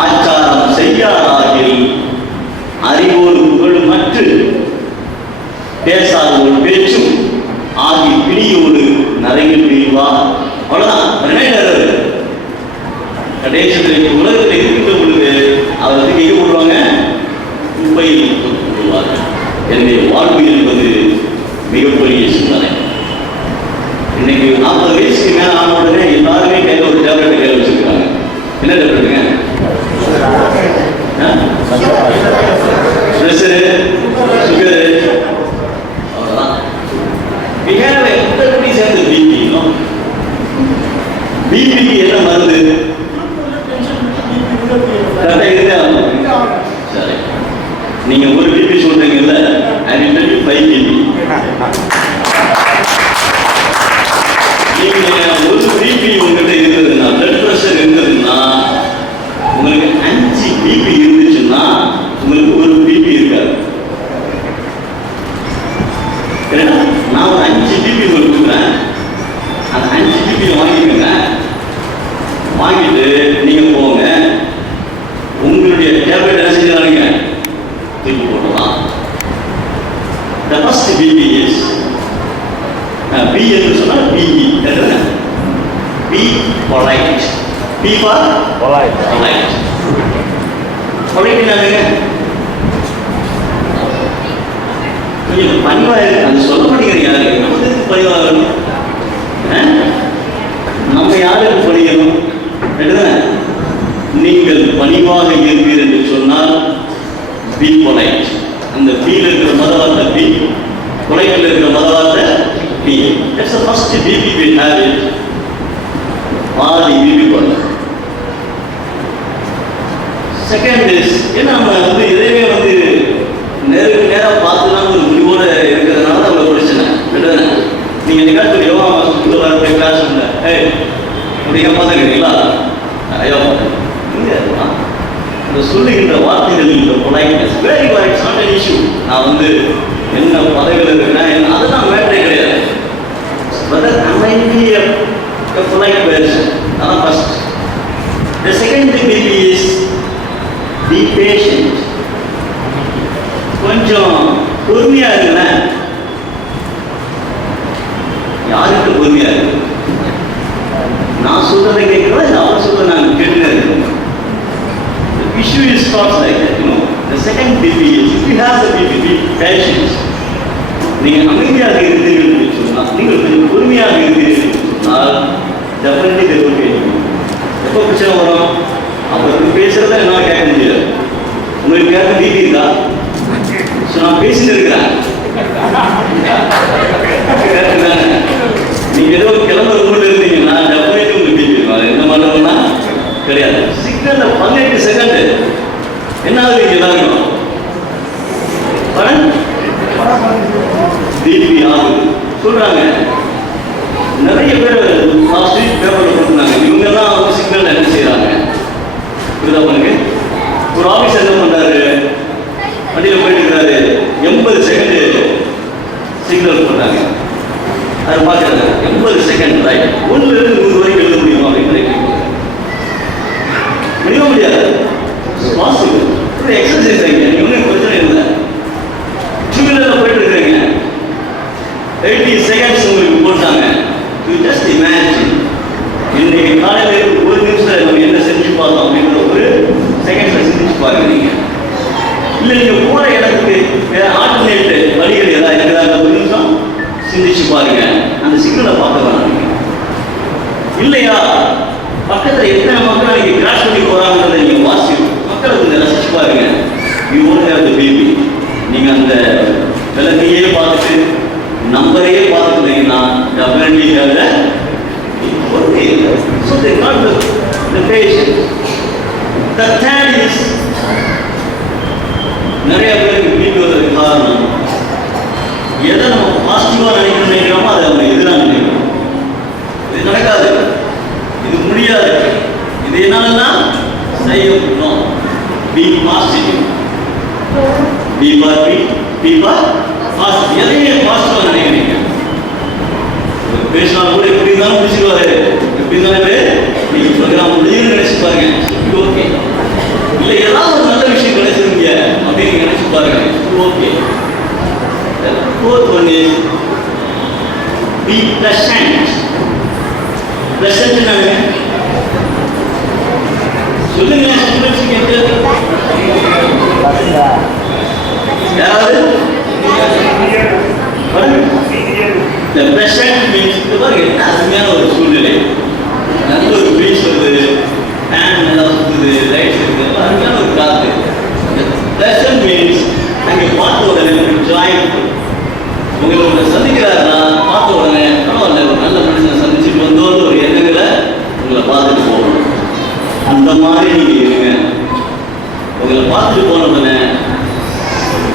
ஆச்சாரம் செய்யாராகில் அறிவோடு புகழும் மற்ற பேசாத ஒரு பேச்சும் ஆகி பிணியோடு நரையில் வீழ்வா. அவ்வளவுதான் கடைசியில் உலகத்தில் இருக்கின்ற பொழுது அவர் வந்து எங்க போடுவாங்க, குப்பையில் போடுவார்கள். என்னுடைய வாழ்வு என்பது மிகப்பெரிய சிந்தனை. இன்னைக்கு 40 வயசுக்கு மேல ஆன உடனே எல்லாருமே கையில் ஒரு டேப்லெட் கையில் வச்சிருக்காங்க. என்ன டேப்லெட்டுங்க? பிரஷரு, சுகரு, அவ்வளவுதான். சேர்ந்து பிபி. பிபிக்கு என்ன மருந்து? சரி, நீங்க ஒரு பிபி சொல்றீங்கல்ல, I will tell you 5 BP. நீங்க ஒரு பிபி உங்ககிட்ட இருந்ததுன்னா, பிளட் பிரஷர் இருந்ததுன்னா, உங்களுக்கு 5 பிபி இருந்துச்சுன்னா உங்களுக்கு ஒரு பிபி இருக்காது. நான் ஒரு 5 பிபி உங்களுக்கு கொடுக்குறேன், அந்த 5 பிபி வாங்கிக்கோங்க. வாங்கிட்டு நீங்க போங்க, உங்களுடைய டேப்லெட் என்ன செஞ்சாங்க தூக்கி போடலாம். The first BP is B என்று சொன்னால் BE. Be polite. P for polite. Polite என்னங்க? கொஞ்சம் பணிவா இருக்கு. அது சொல்ல மாட்டேங்கிறீங்க. யாரு நமக்கு பணிவா இருக்கணும்? நம்ம யாருக்கு பணியணும்? நீங்கள் பணிவாக இருப்பீர் என்று சொன்னால் பி பொலைட். அந்த பீல இருக்கிற மதவார்த்தை பி, பொலைட்ல இருக்கிற மதவார்த்தை B. That's the first BP we have it. பாதி பிபி போல. செகண்ட் இஸ் நம்ம வந்து எதையுமே வந்து நேருக்கு நேராக பார்த்துலாம் ஒரு முடிவோட இருக்கிறதுனால தான் அவ்வளோ பிரச்சனை. நீங்க நிகழ்ச்சி யோகா மாஸ்டர் கிளாஸ் அப்படிங்க பார்த்துருக்கீங்களா? ஐயோ சொல்லுகின்ற வார்த்தைகள் இந்த politeness very very it's not an issue. நான் வந்து என்ன பதவியில் இருக்கிறேன் அதுதான் மேட்டரே கிடையாது. Whether am I a polite person? அதான் first. The second thing is be patient. கொஞ்சம் பொறுமையா இருங்களேன். யாருக்கு பொறுமையா இருக்கு? நான் சொல்றதை கேட்கிறதா இல்லை அவர் சொல்றதை நான் கேட்டுனே இருக்கணும். The issue is not like that, you know. The second BP is if you have the BP, be patient. நீங்கள் அமைதியாக இருந்தீர்கள் என்று சொன்னால், நீங்கள் கொஞ்சம் பொறுமையாக இருந்தீர்கள் என்று சொன்னால் definitely there will be a BP. எப்போ பிரச்சனை வரும்? அவருக்கு பேசுறத என்னால் கேட்க முடியாது. உங்களுக்கு கேட்க BP இருக்கா? ஸோ நான் பேசிட்டு இருக்கிறேன். நீங்க ஏதோ கிளம்புற ஊர்ல இருந்தீங்கன்னா டெஃபினெட்லி உங்களுக்கு பிபி இருக்கும். என்ன பண்ணுறோம்னா கிடையாது. சிக்னல்ல 18 செகண்ட் என்ன ஆகுது எல்லாருக்கும்? பிபி ஆகுது சொல்றாங்க. நிறைய பேர் லாஸ்ட் வீக் பேப்பர்ல போட்டுருந்தாங்க. இவங்க எல்லாம் சிக்னல் என்ன செய்யறாங்க? புரியுதா பண்ணுங்க. ஒரு ஆபீஸ் என்ன பண்றாரு, வண்டியில போயிட்டு இருக்கிறாரு, 80 செகண்ட் சிக்னல் போட்டாங்க. அதை பார்க்குறாங்க 80 செகண்ட் ரைட். 1 to 100 வரைக்கும் எழுத முடியுமா அப்படின்னு முடியாது. பாசிபிள். ஒரு எக்ஸசைஸ் ஆகிங்க. ஒன்றும் பிரச்சனை இல்லை. 2 வீலரில் போயிட்டு இருக்கிறீங்க, 80 செகண்ட்ஸ் உங்களுக்கு போட்டாங்க. யூ ஜஸ்ட் இமேஜின் இன்னைக்கு காலையில் 1 நிமிஷத்தில் நம்ம என்ன செஞ்சு பார்த்தோம் அப்படின்ற ஒரு செகண்ட்ஸில் செஞ்சு பார்க்குறீங்க. இல்லை நீங்கள் போகிற இடத்துக்கு ஆல்டர்னேட் வழிகள் ஏதாவது இருக்குதா 1 நிமிஷம் சிந்திச்சு பாருங்க. அந்த சிக்னலை பார்க்க வேணாம். இல்லையா பக்கத்தில் எத்தனை மக்கள் நீங்க கிராஸ் பண்ணி போறாங்கன்றதை நீங்க வாசி மக்களை கொஞ்சம் ரசிச்சு பாருங்க. You won't have the baby. நீங்க அந்த விளக்கையே பார்த்துட்டு நம்பரையே பார்த்துட்டீங்கன்னா definitely have the okay. So they got the patient. The third is நிறைய பேருக்கு பிபி வர்றதுக்கு காரணம் எதை நம்ம பாசிட்டிவாக நினைக்கிறோமோ அதை அவங்க எதிராக நினைக்கிறோம். இது நடக்காது, இது முடியாது, இது என்னாலன்னா செய்யணும். Be positive. B for B for fast. எதையே ஃபாஸ்ட்டாக நினைக்கிறீங்க? பேசினா கூட எப்படி இருந்தாலும் பிடிச்சிருவாரு, எப்படி இருந்தாலும் நீங்கள் ப்ரோக்ராம் முடியும்னு நினைச்சு பாருங்க, ஓகே. இல்லை ஏதாவது ஒரு நல்ல விஷயம் கிடைச்சிருங்க அப்படின்னு நினைச்சு பாருங்க, okay. Fourth one is be present. Present என்ன சொல்லுங்க ஸ்டூடெண்ட்ஸ் கேட்டு யாராவது the present means இது பாருங்க அருமையான ஒரு சூழ்நிலை, நல்ல ஒரு பீச் வருது, ஃபேன் நல்லா சுத்துது, லைட்ஸ் இருக்கு, அருமையான ஒரு காத்து. present means அங்கே பார்த்த உடனே ஜாய்ஃபுல். உங்களை சந்திக்கிறாருன்னா பார்த்த உடனே பரவாயில்ல ஒரு நல்ல மனுஷனை சந்திச்சுட்டு வந்தோன்னு ஒரு எண்ணங்களை உங்களை பார்த்துட்டு போகணும். அந்த மாதிரி நீங்க இருங்க. உங்களை பார்த்துட்டு போன உடனே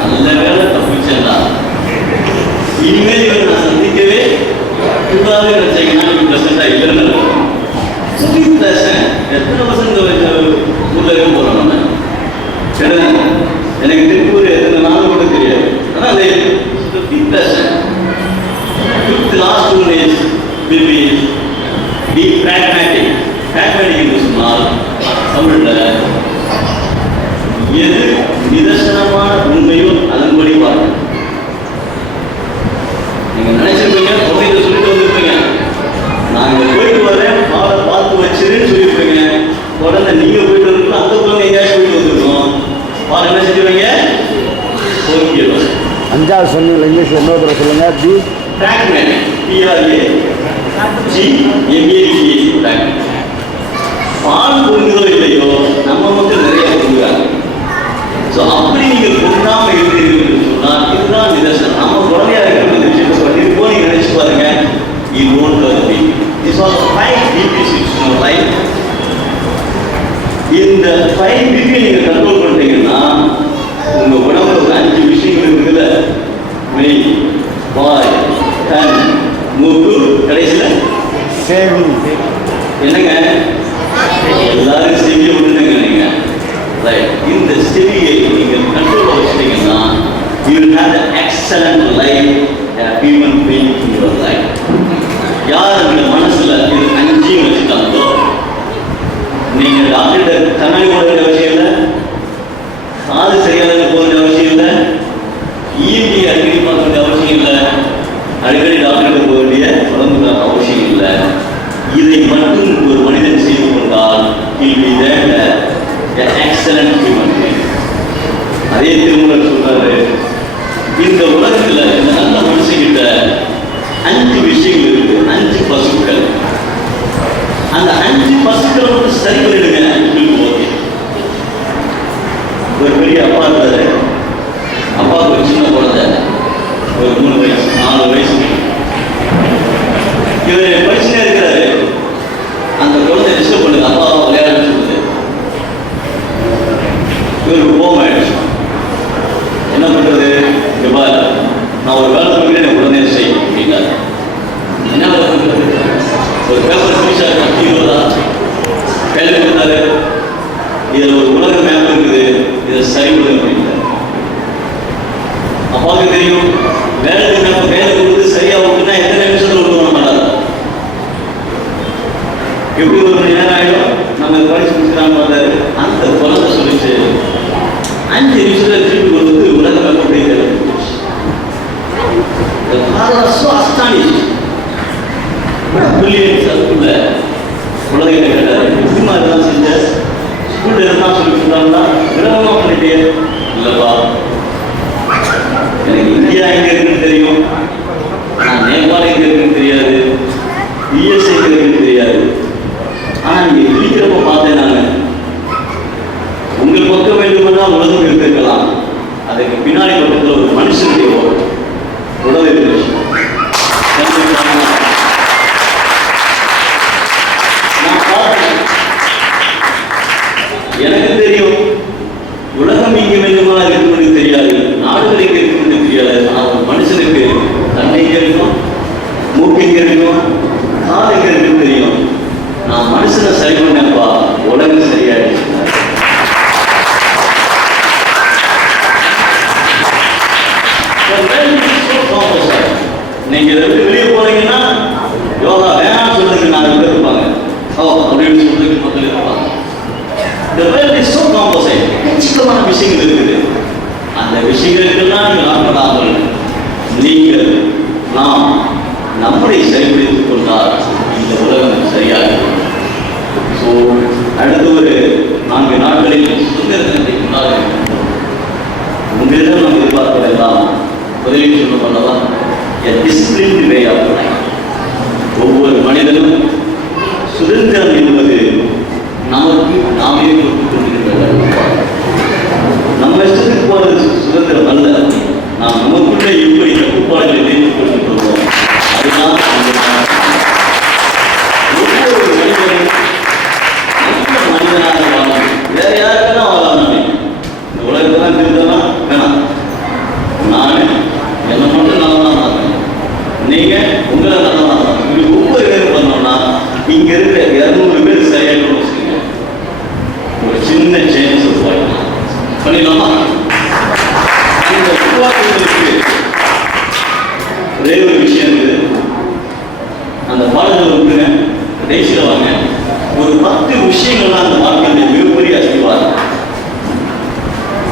நல்ல வேலை தப்பிச்சா இனிமேல் இவரை நான் சந்திக்கவே கூடாது நினைச்சீங்கன்னா ப்ரெசண்டா இல்லைன்னு எத்தனை பர்சன்ட் ஊர்ல இருக்க போறோம் நம்ம. எனக்கு திருப்பூர் எத்தனை நாள் கூட தெரியாது. ஆனால் last one is will be pragmatic. pragmatic என்று சொன்னால் தமிழில் எது நிதர்சனமான உண்மையோ அதன்படி பார்க்கணும். நீங்க நினைச்சிருப்பீங்க குழந்தைங்க சொல்லிட்டு வந்திருப்பீங்க, நாங்க போயிட்டு வரேன் பார்த்து வச்சிருன்னு சொல்லியிருப்பீங்க. உடனே நீங்க போயிட்டு வரணும், அந்த குழந்தை எங்கேயாச்சும் போயிட்டு வந்துருக்கோம், பாரு என்ன செஞ்சுருவீங்க, போய்க்கிறோம். அஞ்சாவது சொன்னீங்க இங்கிலீஷ் இன்னொரு தடவை சொல்லுங்க. P pragmatic, PRAGMATIC. பால் பொங்குதோ இல்லையோ நம்ம மக்கள் நிறைய பொங்குறாங்க. ஸோ அப்படி நீங்கள் பொங்காமல் இருக்கிறீர்கள் சொன்னால் இதுதான் நிதர்சனம். நம்ம குழந்தையா இருக்கிற இந்த விஷயத்தை பண்ணிருப்போம் நீங்க நினைச்சு பாருங்க. இது ஒன்று this was 5 DPs in our life. இந்த 5 DP நீங்க கண்ட்ரோல் பண்ணிட்டீங்கன்னா உங்க உடம்புல ஒரு 5 விஷயங்கள் இருக்குல்ல, மெய், வாய், கண், மூக்கு, கடைசியில் சேவிங். என்னங்க எல்லாரும் செவியை விட்டுங்க நீங்க. ரைட், இந்த செவியை நீங்கள் control வச்சுட்டீங்கன்னா you will have an excellent life, a human being in your life. யார் இந்த மனசுல இது 5 வச்சுட்டாங்களோ நீங்க டாக்டர் கண்ணாடி போட வேண்டிய அவசியம் இல்லை, காது சரியாக போக வேண்டிய அவசியம் இல்லை, இஎன்டி அடிக்கடி பார்க்க வேண்டிய அவசியம் இல்லை, அடிக்கடி டாக்டருக்கு போக வேண்டிய உடம்புக்கு அவசியம் இல்லை. இதை மட்டும் ஒரு மனிதன் செய்து கொண்டால் எக்ஸலன்ட் ஹியூமன் பீயிங். அதே திருமூலர் சொல்றாரு, இந்த உலகத்துல இந்த நல்ல மனுஷங்கிட்ட 5 விஷயங்கள் இருக்கு, 5 பசுக்கள். அந்த 5 பசுக்களை மட்டும் சரி பண்ணிடுங்க. ஓகே, ஒரு பெரிய அப்பா இருந்தாரு, அப்பாவுக்கு ஒரு சின்ன குழந்தை, ஒரு 3 வயசு 4 வயசு. இவர் படிச்சுட்டே இருக்கிறாரு, அந்த குழந்தை டிஸ்டர்ப் பண்ணுது, அப்பா விளையாட சொல்லுது. இவருக்கு கோபம் ஆயிடுச்சு. என்ன பண்றது, நான் ஒரு வேலை சொல்லிட்டு எனக்கு உடனே செய் அப்படின்னாரு. என்ன வேலை பண்றது, ஒரு பேப்பர் ஃபினிஷாக கையில் கொடுத்தாரு, இதில் ஒரு உலக மேப் இருக்குது, இதை சரி பண்ணு அப்படின்னாரு. அப்பாவுக்கு தெரியும் வேலைக்கு மேப் கையில் கொடுத்து சரியா விட்டுனா எத்தனை நிமிஷத்துல விட்டு பண்ண மாட்டாரு. எப்படி ஒரு மணி நேரம் ஆகிடும், நம்ம படிச்சு முடிச்சுக்கலாம் பார்த்தாரு. அந்த குழந்தை சொல்லிச்சு 5 நிமிஷத்துல திருப்பி கொண்டு வந்து உலக மேப் அப்படிங்கிறது. குழந்தைகிட்ட கேட்டாரு, எப்படிமா இதெல்லாம் செஞ்ச, ஸ்கூல்ல இருந்தா சொல்லி கொடுத்தாங்களா, விடமா பண்ணிட்டே. இல்லப்பா, எனக்கு இந்தியா எங்க இருக்குன்னு தெரியும், ஆனால் நேபாள் எங்க இருக்குன்னு தெரியாது, யுஎஸ்ஏ எங்க இருக்குன்னு தெரியாது. ஆனா நீங்க விழிக்கிறப்ப பார்த்தேன் நாங்க, உங்கள் பக்கம் வேண்டுமென்றால் உலகம் இருந்திருக்கலாம், அதுக்கு பின்னாடி பக்கத்தில் ஒரு மனுஷனுடைய உடல் இருக்கு. எனக்கு தெரியும் உலகம் இங்கு வேண்டுமா இருக்குன்னு தெரியாது, நாடுகள் எங்க இருக்குன்னு தெரியாது. ஆனால் ஒரு மனுஷனுக்கு நீங்க இதை விட்டு வெளியே போறீங்கன்னா யோகா வேணாம்னு சொல்றதுக்கு 4 பேர் இருப்பாங்க. அப்படின்னு சொல்றதுக்கு மக்கள் இருப்பாங்க. The world is so composite. எக்கச்சக்கமான விஷயங்கள் இருக்குது. அந்த விஷயங்களுக்கெல்லாம் நீங்கள் ஆட்படாமல் நீங்கள் நாம் நம்மளை சரிப்படுத்திக் கொண்டால் இந்த உலகம் சரியாகும். ஸோ அடுத்த ஒரு 4 நாட்களில் சுதந்திர தினத்தை கொண்டாடுகிறோம். உங்களிடம் நாம் எதிர்பார்ப்பதெல்லாம் முதலில் சொல்ல பண்ணலாம் டிசிப்ளின் வே ஆஃப் லைஃப். ஒவ்வொரு மனிதனும் சுதந்திரம் என்பது நமக்கு நாமே கொடுத்துக் கொண்டிருக்கிறது. நம்ம இஷ்டத்துக்கு போறது சுதந்திரம் அல்ல. நாம் நமக்குள்ளே எப்படி கட்டுப்பாடுகளை நினைத்துக் கொண்டிருக்கிறோம். அதுதான் ஒவ்வொரு மனிதனும் மனிதனாக வாழணும். வேற யாருக்கெல்லாம் வாழணும். இந்த உலகத்தெல்லாம் திருந்தலாம் வேணாம். நான் என்ன மட்டும் நல்லா தான் மாற்றேன். நீங்க உங்களை நல்லா மாற்றணும். இப்படி ஒவ்வொரு பேரும் பண்ணோம்னா இங்க இருக்கிற 200 பேர் சரியாக வச்சுக்கோங்க. ஒரு சின்ன சேஞ்ச் உருவாக்கலாம். பண்ணிடலாமா? இந்த உருவாக்குவதற்கு ஒரே ஒரு விஷயம் இருக்குது. அந்த பாடல்கள் இருக்குங்க. கடைசியில் வாங்க. ஒரு 10 விஷயங்கள்லாம் அந்த வாழ்க்கையுடைய மிகப்பெரிய அஸ்திவாரம்.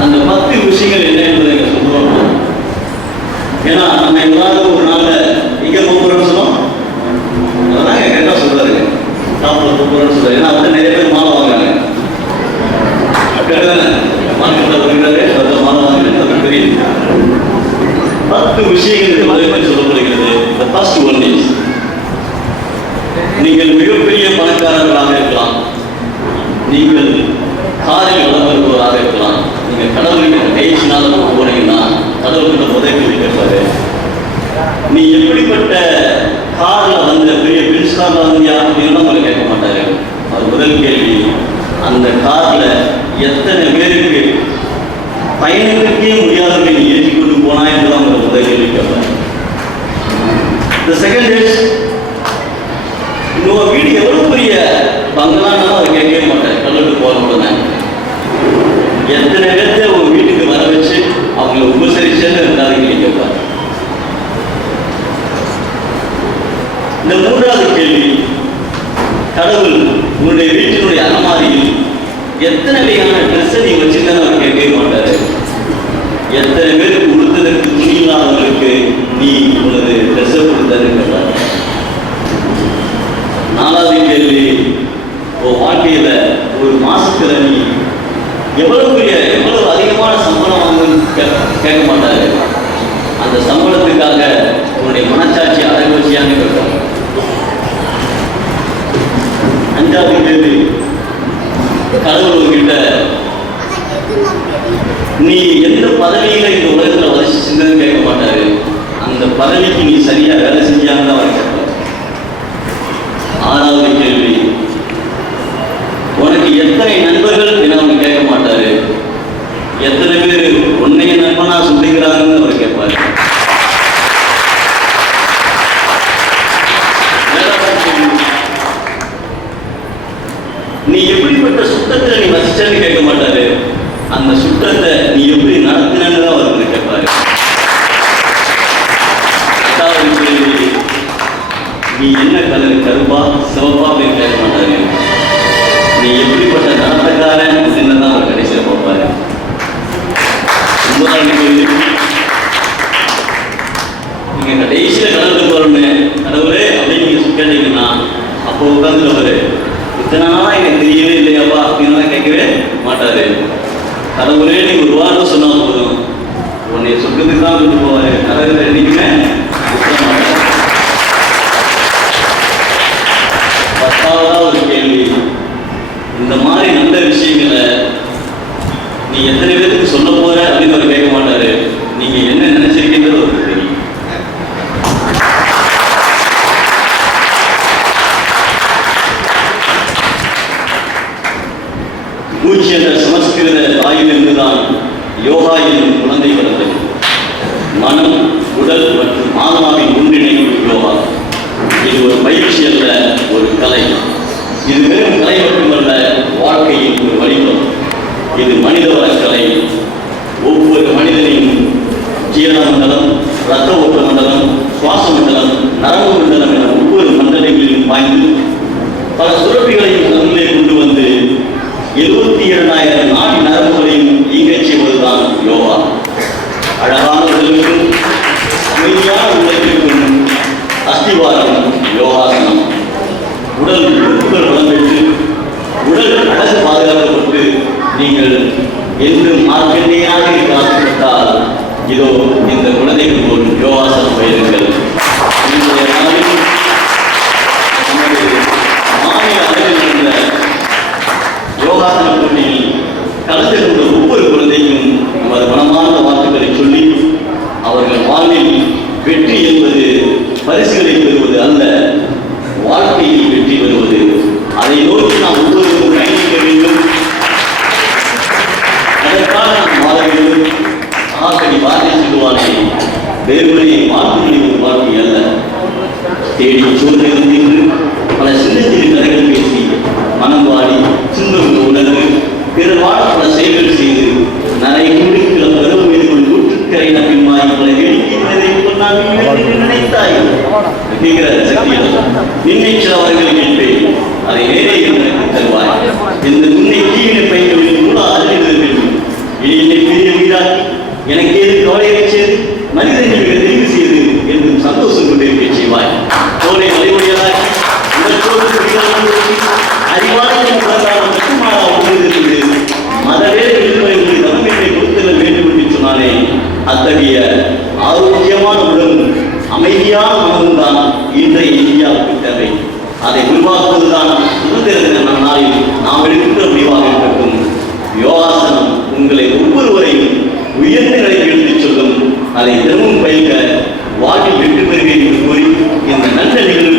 அந்த 10 விஷயங்கள் என்ன என்பதை எங்க சொல்லுவோம். ஏன்னா நம்ம எல்லாரும் ஒரு நாள்ல எங்க போகிறோம்னு சொன்னோம். அதான் கரெக்டா சொல்றாரு. டாப்ல போகிறோம்னு சொல்றாரு. ஏன்னா வந்து நிறைய பேர் மாலை வாங்குறாங்க. மார்க்கெட்ல வருகிறாரு. அதை மாலை வாங்குறது அது தெரியும். 10 விஷயங்களுக்கு மதிப்பெண் சொல்லப்படுகிறது. The first one is நீங்கள் மிகப்பெரிய பணக்காரர்களாக இருக்கலாம். நீங்கள் காரில் வளம் வருபவராக இருக்கலாம். நீங்கள் கடவுளுக்கு கைச்சினால போனீங்கன்னா கடவுள்கிட்ட முதல் கேள்வி கேட்பாரு, நீ எப்படிப்பட்ட கார்ல வந்த பெரிய பிரின்ஸ் கார்ல வந்தியா அப்படின்னு உங்களை கேட்க மாட்டாரு. அது முதல் கேள்வி. அந்த கார்ல எத்தனை பேருக்கு பயணிக்கவே முடியாதவர்கள் நீ ஏற்றி கொண்டு போனா என்றுதான் உங்களை முதல் கேள்வி கேட்பாரு. The second is உங்க வீடு எவ்வளவு பெரிய பங்களானாலும் அதை கேட்கவே மாட்டாரு. கடலுக்கு போறோம்னா எத்தனை பேர்த்த உங்க வீட்டுக்கு வர வச்சு அவங்களை உபசரிச்சேன்னு இருந்தாருங்க கேட்பாரு. இந்த 3வது கேள்வி, கடவுள் உன்னுடைய வீட்டினுடைய அலமாரியில் எத்தனை வகையான ட்ரெஸ்ஸை நீ வச்சுருந்தாலும் அவர் கேட்கவே மாட்டாரு. எத்தனை பேருக்கு கொடுத்ததற்கு துணி இல்லாதவர்களுக்கு நீ உனது ட்ரெஸ்ஸை கொடுத்ததுன்னு கேட்டார். 4வது கேள்வி, உன் வாழ்க்கையில ஒரு மாசத்துல நீ எவ்வளவு அதிகமான சம்பளம் வாங்கணும்னு கேட்க மாட்டாரு. அந்த சம்பளத்துக்காக உன்னுடைய மனச்சாட்சி அரைவச்சியான்னு கேட்பாங்க. 5வது கேள்வி, கடவுள் உங்ககிட்ட நீ எந்த பதவியில இந்த உலகத்துல வசிச்சுன்னு கேட்க மாட்டாரு. அந்த பதவிக்கு நீ சரியா வேலை செஞ்சான்னு தான் அவர் கேட்பாரு. 6வது கேள்வி, உனக்கு எத்தனை நண்பர்கள் என அவங்க கேட்க மாட்டாரு. எத்தனை பேர் உன்னைய நண்பனா சொல்லிக்கிறாங்கன்னு அவர் கேட்பாரு. நீ எப்படிப்பட்ட சுத்தத்துல நீ வசிச்சன்னு கேட்க மாட்டாரு. அந்த சுத்தத்தை நீ எப்படி நடத்தினு தான் அவர் கேட்பாரு. 8வது கேள்வி, நீ என்ன கலர், கருப்பா சிவப்பா அப்படின்னு கேட்க மாட்டாரு. நீ எப்படிப்பட்ட நடத்தக்காரன் என்னதான் அவர் கடைசியில் பார்ப்பாரு. 9வது கேள்வி, நீங்க கடைசியில கடலுக்கு போறோம்னு கடவுளே அப்படின்னு நீங்க கேட்டீங்கன்னா அப்போ உட்கார்ந்துருவாரு. இத்தனை நாளா எனக்கு தெரியவே இல்லையாப்பா அப்படின்னு கேட்கவே மாட்டாரு. கடவுளே நீ ஒரு வாரம் சொன்னா போதும், உன்னை சொர்க்கத்துக்கு தான் கொண்டு போவாரு. கடவுள் என்னைக்குமே 10வது கேள்வி, இந்த மாதிரி நல்ல விஷயங்களை நீ எத்தனை பேருக்கு சொல்ல போற அப்படின்னு அவர் கேட்க மாட்டாரு. நீங்க என்ன நினைச்சிருக்கின்றது ஒரு தெரியும். மூச்சு என்ற சமஸ்கிருத தாயிலிருந்துதான் யோகா என்னும் குழந்தை பிறந்தது. மனம், உடல் மற்றும் ஆன்மாவின் ஒன்றிணைப்பு யோகா. இது ஒரு பயிற்சி அல்ல, ஒரு கலை. இது வெறும் கலை மட்டுமல்ல, வாழ்க்கையின் ஒரு வடிவம். இது மனிதவள கலை. ஒவ்வொரு மனிதனின் ஜீரண மண்டலம் இரத்த ஓட்ட மண்டலம், சுவாச மண்டலம், நரம்பு மண்டலம் என ஒவ்வொரு மண்டலங்களிலும் பாய்ந்து பல சுரப்பிகளையும் தன்னிலே கொண்டு வந்து 72,000 நாடி நரம்புகளையும் இயங்கச் செய்வதுதான் யோகா. அழகான உடலுக்கும் அமைதியான உடலுக்கும் அஸ்திவாரம் யோகாசனம். உடல் உறுப்புகள் வளம் பெற்று உடல் அழகு பாதுகாக்கப்பட்டு நீங்கள் என்றும் மார்க்கெண்டையாக இருக்க ஆசைப்பட்டால் இதோ இந்த குழந்தைகள் போல் யோகாசனம் பயிலுங்கள். இன்றைய நாளில் நமது மாநில அளவில் உள்ள யோகாசன போட்டியில் கலந்து கொண்ட ஒவ்வொரு குழந்தைக்கும் நமது மனமான வாக்குகளை சொல்லி அவர்கள் வாழ்வில் வெற்றி என்பது பரிசுகளை பெறுவது அல்ல, வாழ்க்கையில் வெற்றி பெறுவது. அதை நோக்கி நாம் ஒவ்வொருவரும் பயணிக்க வேண்டும். அதற்காக நாம் வாழ வேண்டும். ஆகடி வார்த்தை சொல்லுவானே, வேறுவரை வாழ்க்கை ஒரு வாழ்க்கை அல்ல. தேடி சூழ்நிலை நின்று பல சின்ன சிறு கதைகள் பேசி மனம் வாடி சிந்தம் உணர்ந்து பிறர் வாழ பல செயல்கள் செய்து நிறைய குடிக்கிற பருவ மீது நூற்றுக்கரை நம்பிமாய் பல வேடிக்கை நினைத்தாய் அப்படிங்கிற சக்தியில் நின்னை சிலவர்கள் கேட்பேன், அதை நேரே எனக்கு தருவாய். இந்த முன்னை தீவினை பயிர்களில் கூட அறிவிதல் வேண்டும். இனி பெரிய வீடாக்கி எனக்கு ஏது கவலையை செய்து மனிதர்கள் தெரிவு செய்து என்றும் சந்தோஷம் கொண்டிருக்க செய்வாய். தோலை வழிமுறையாக்கி அறிவான மட்டுமாறா ஒன்றிலிருந்து மதவே விடுமுறை தமிழை கொடுத்தல வேண்டும் என்று சொன்னாலே அத்தகைய ஆரோக்கியமான உடலும் அமைதியான மனமும் தான் இன்றைய இந்தியாவுக்கு தேவை. அதை உருவாக்குவதுதான் சுதந்திர தின நாளில் நாம் எடுக்கின்ற முடிவாக இருக்கட்டும். யோகாசனம் உங்களை ஒவ்வொருவரையும் உயர்ந்த நிலைக்கு எடுத்துச் சொல்லும். அதை தினமும் பயில்க வாழ்வில் வெற்றி பெறுகிறேன் என்று கூறி இந்த நல்ல நிகழ்வு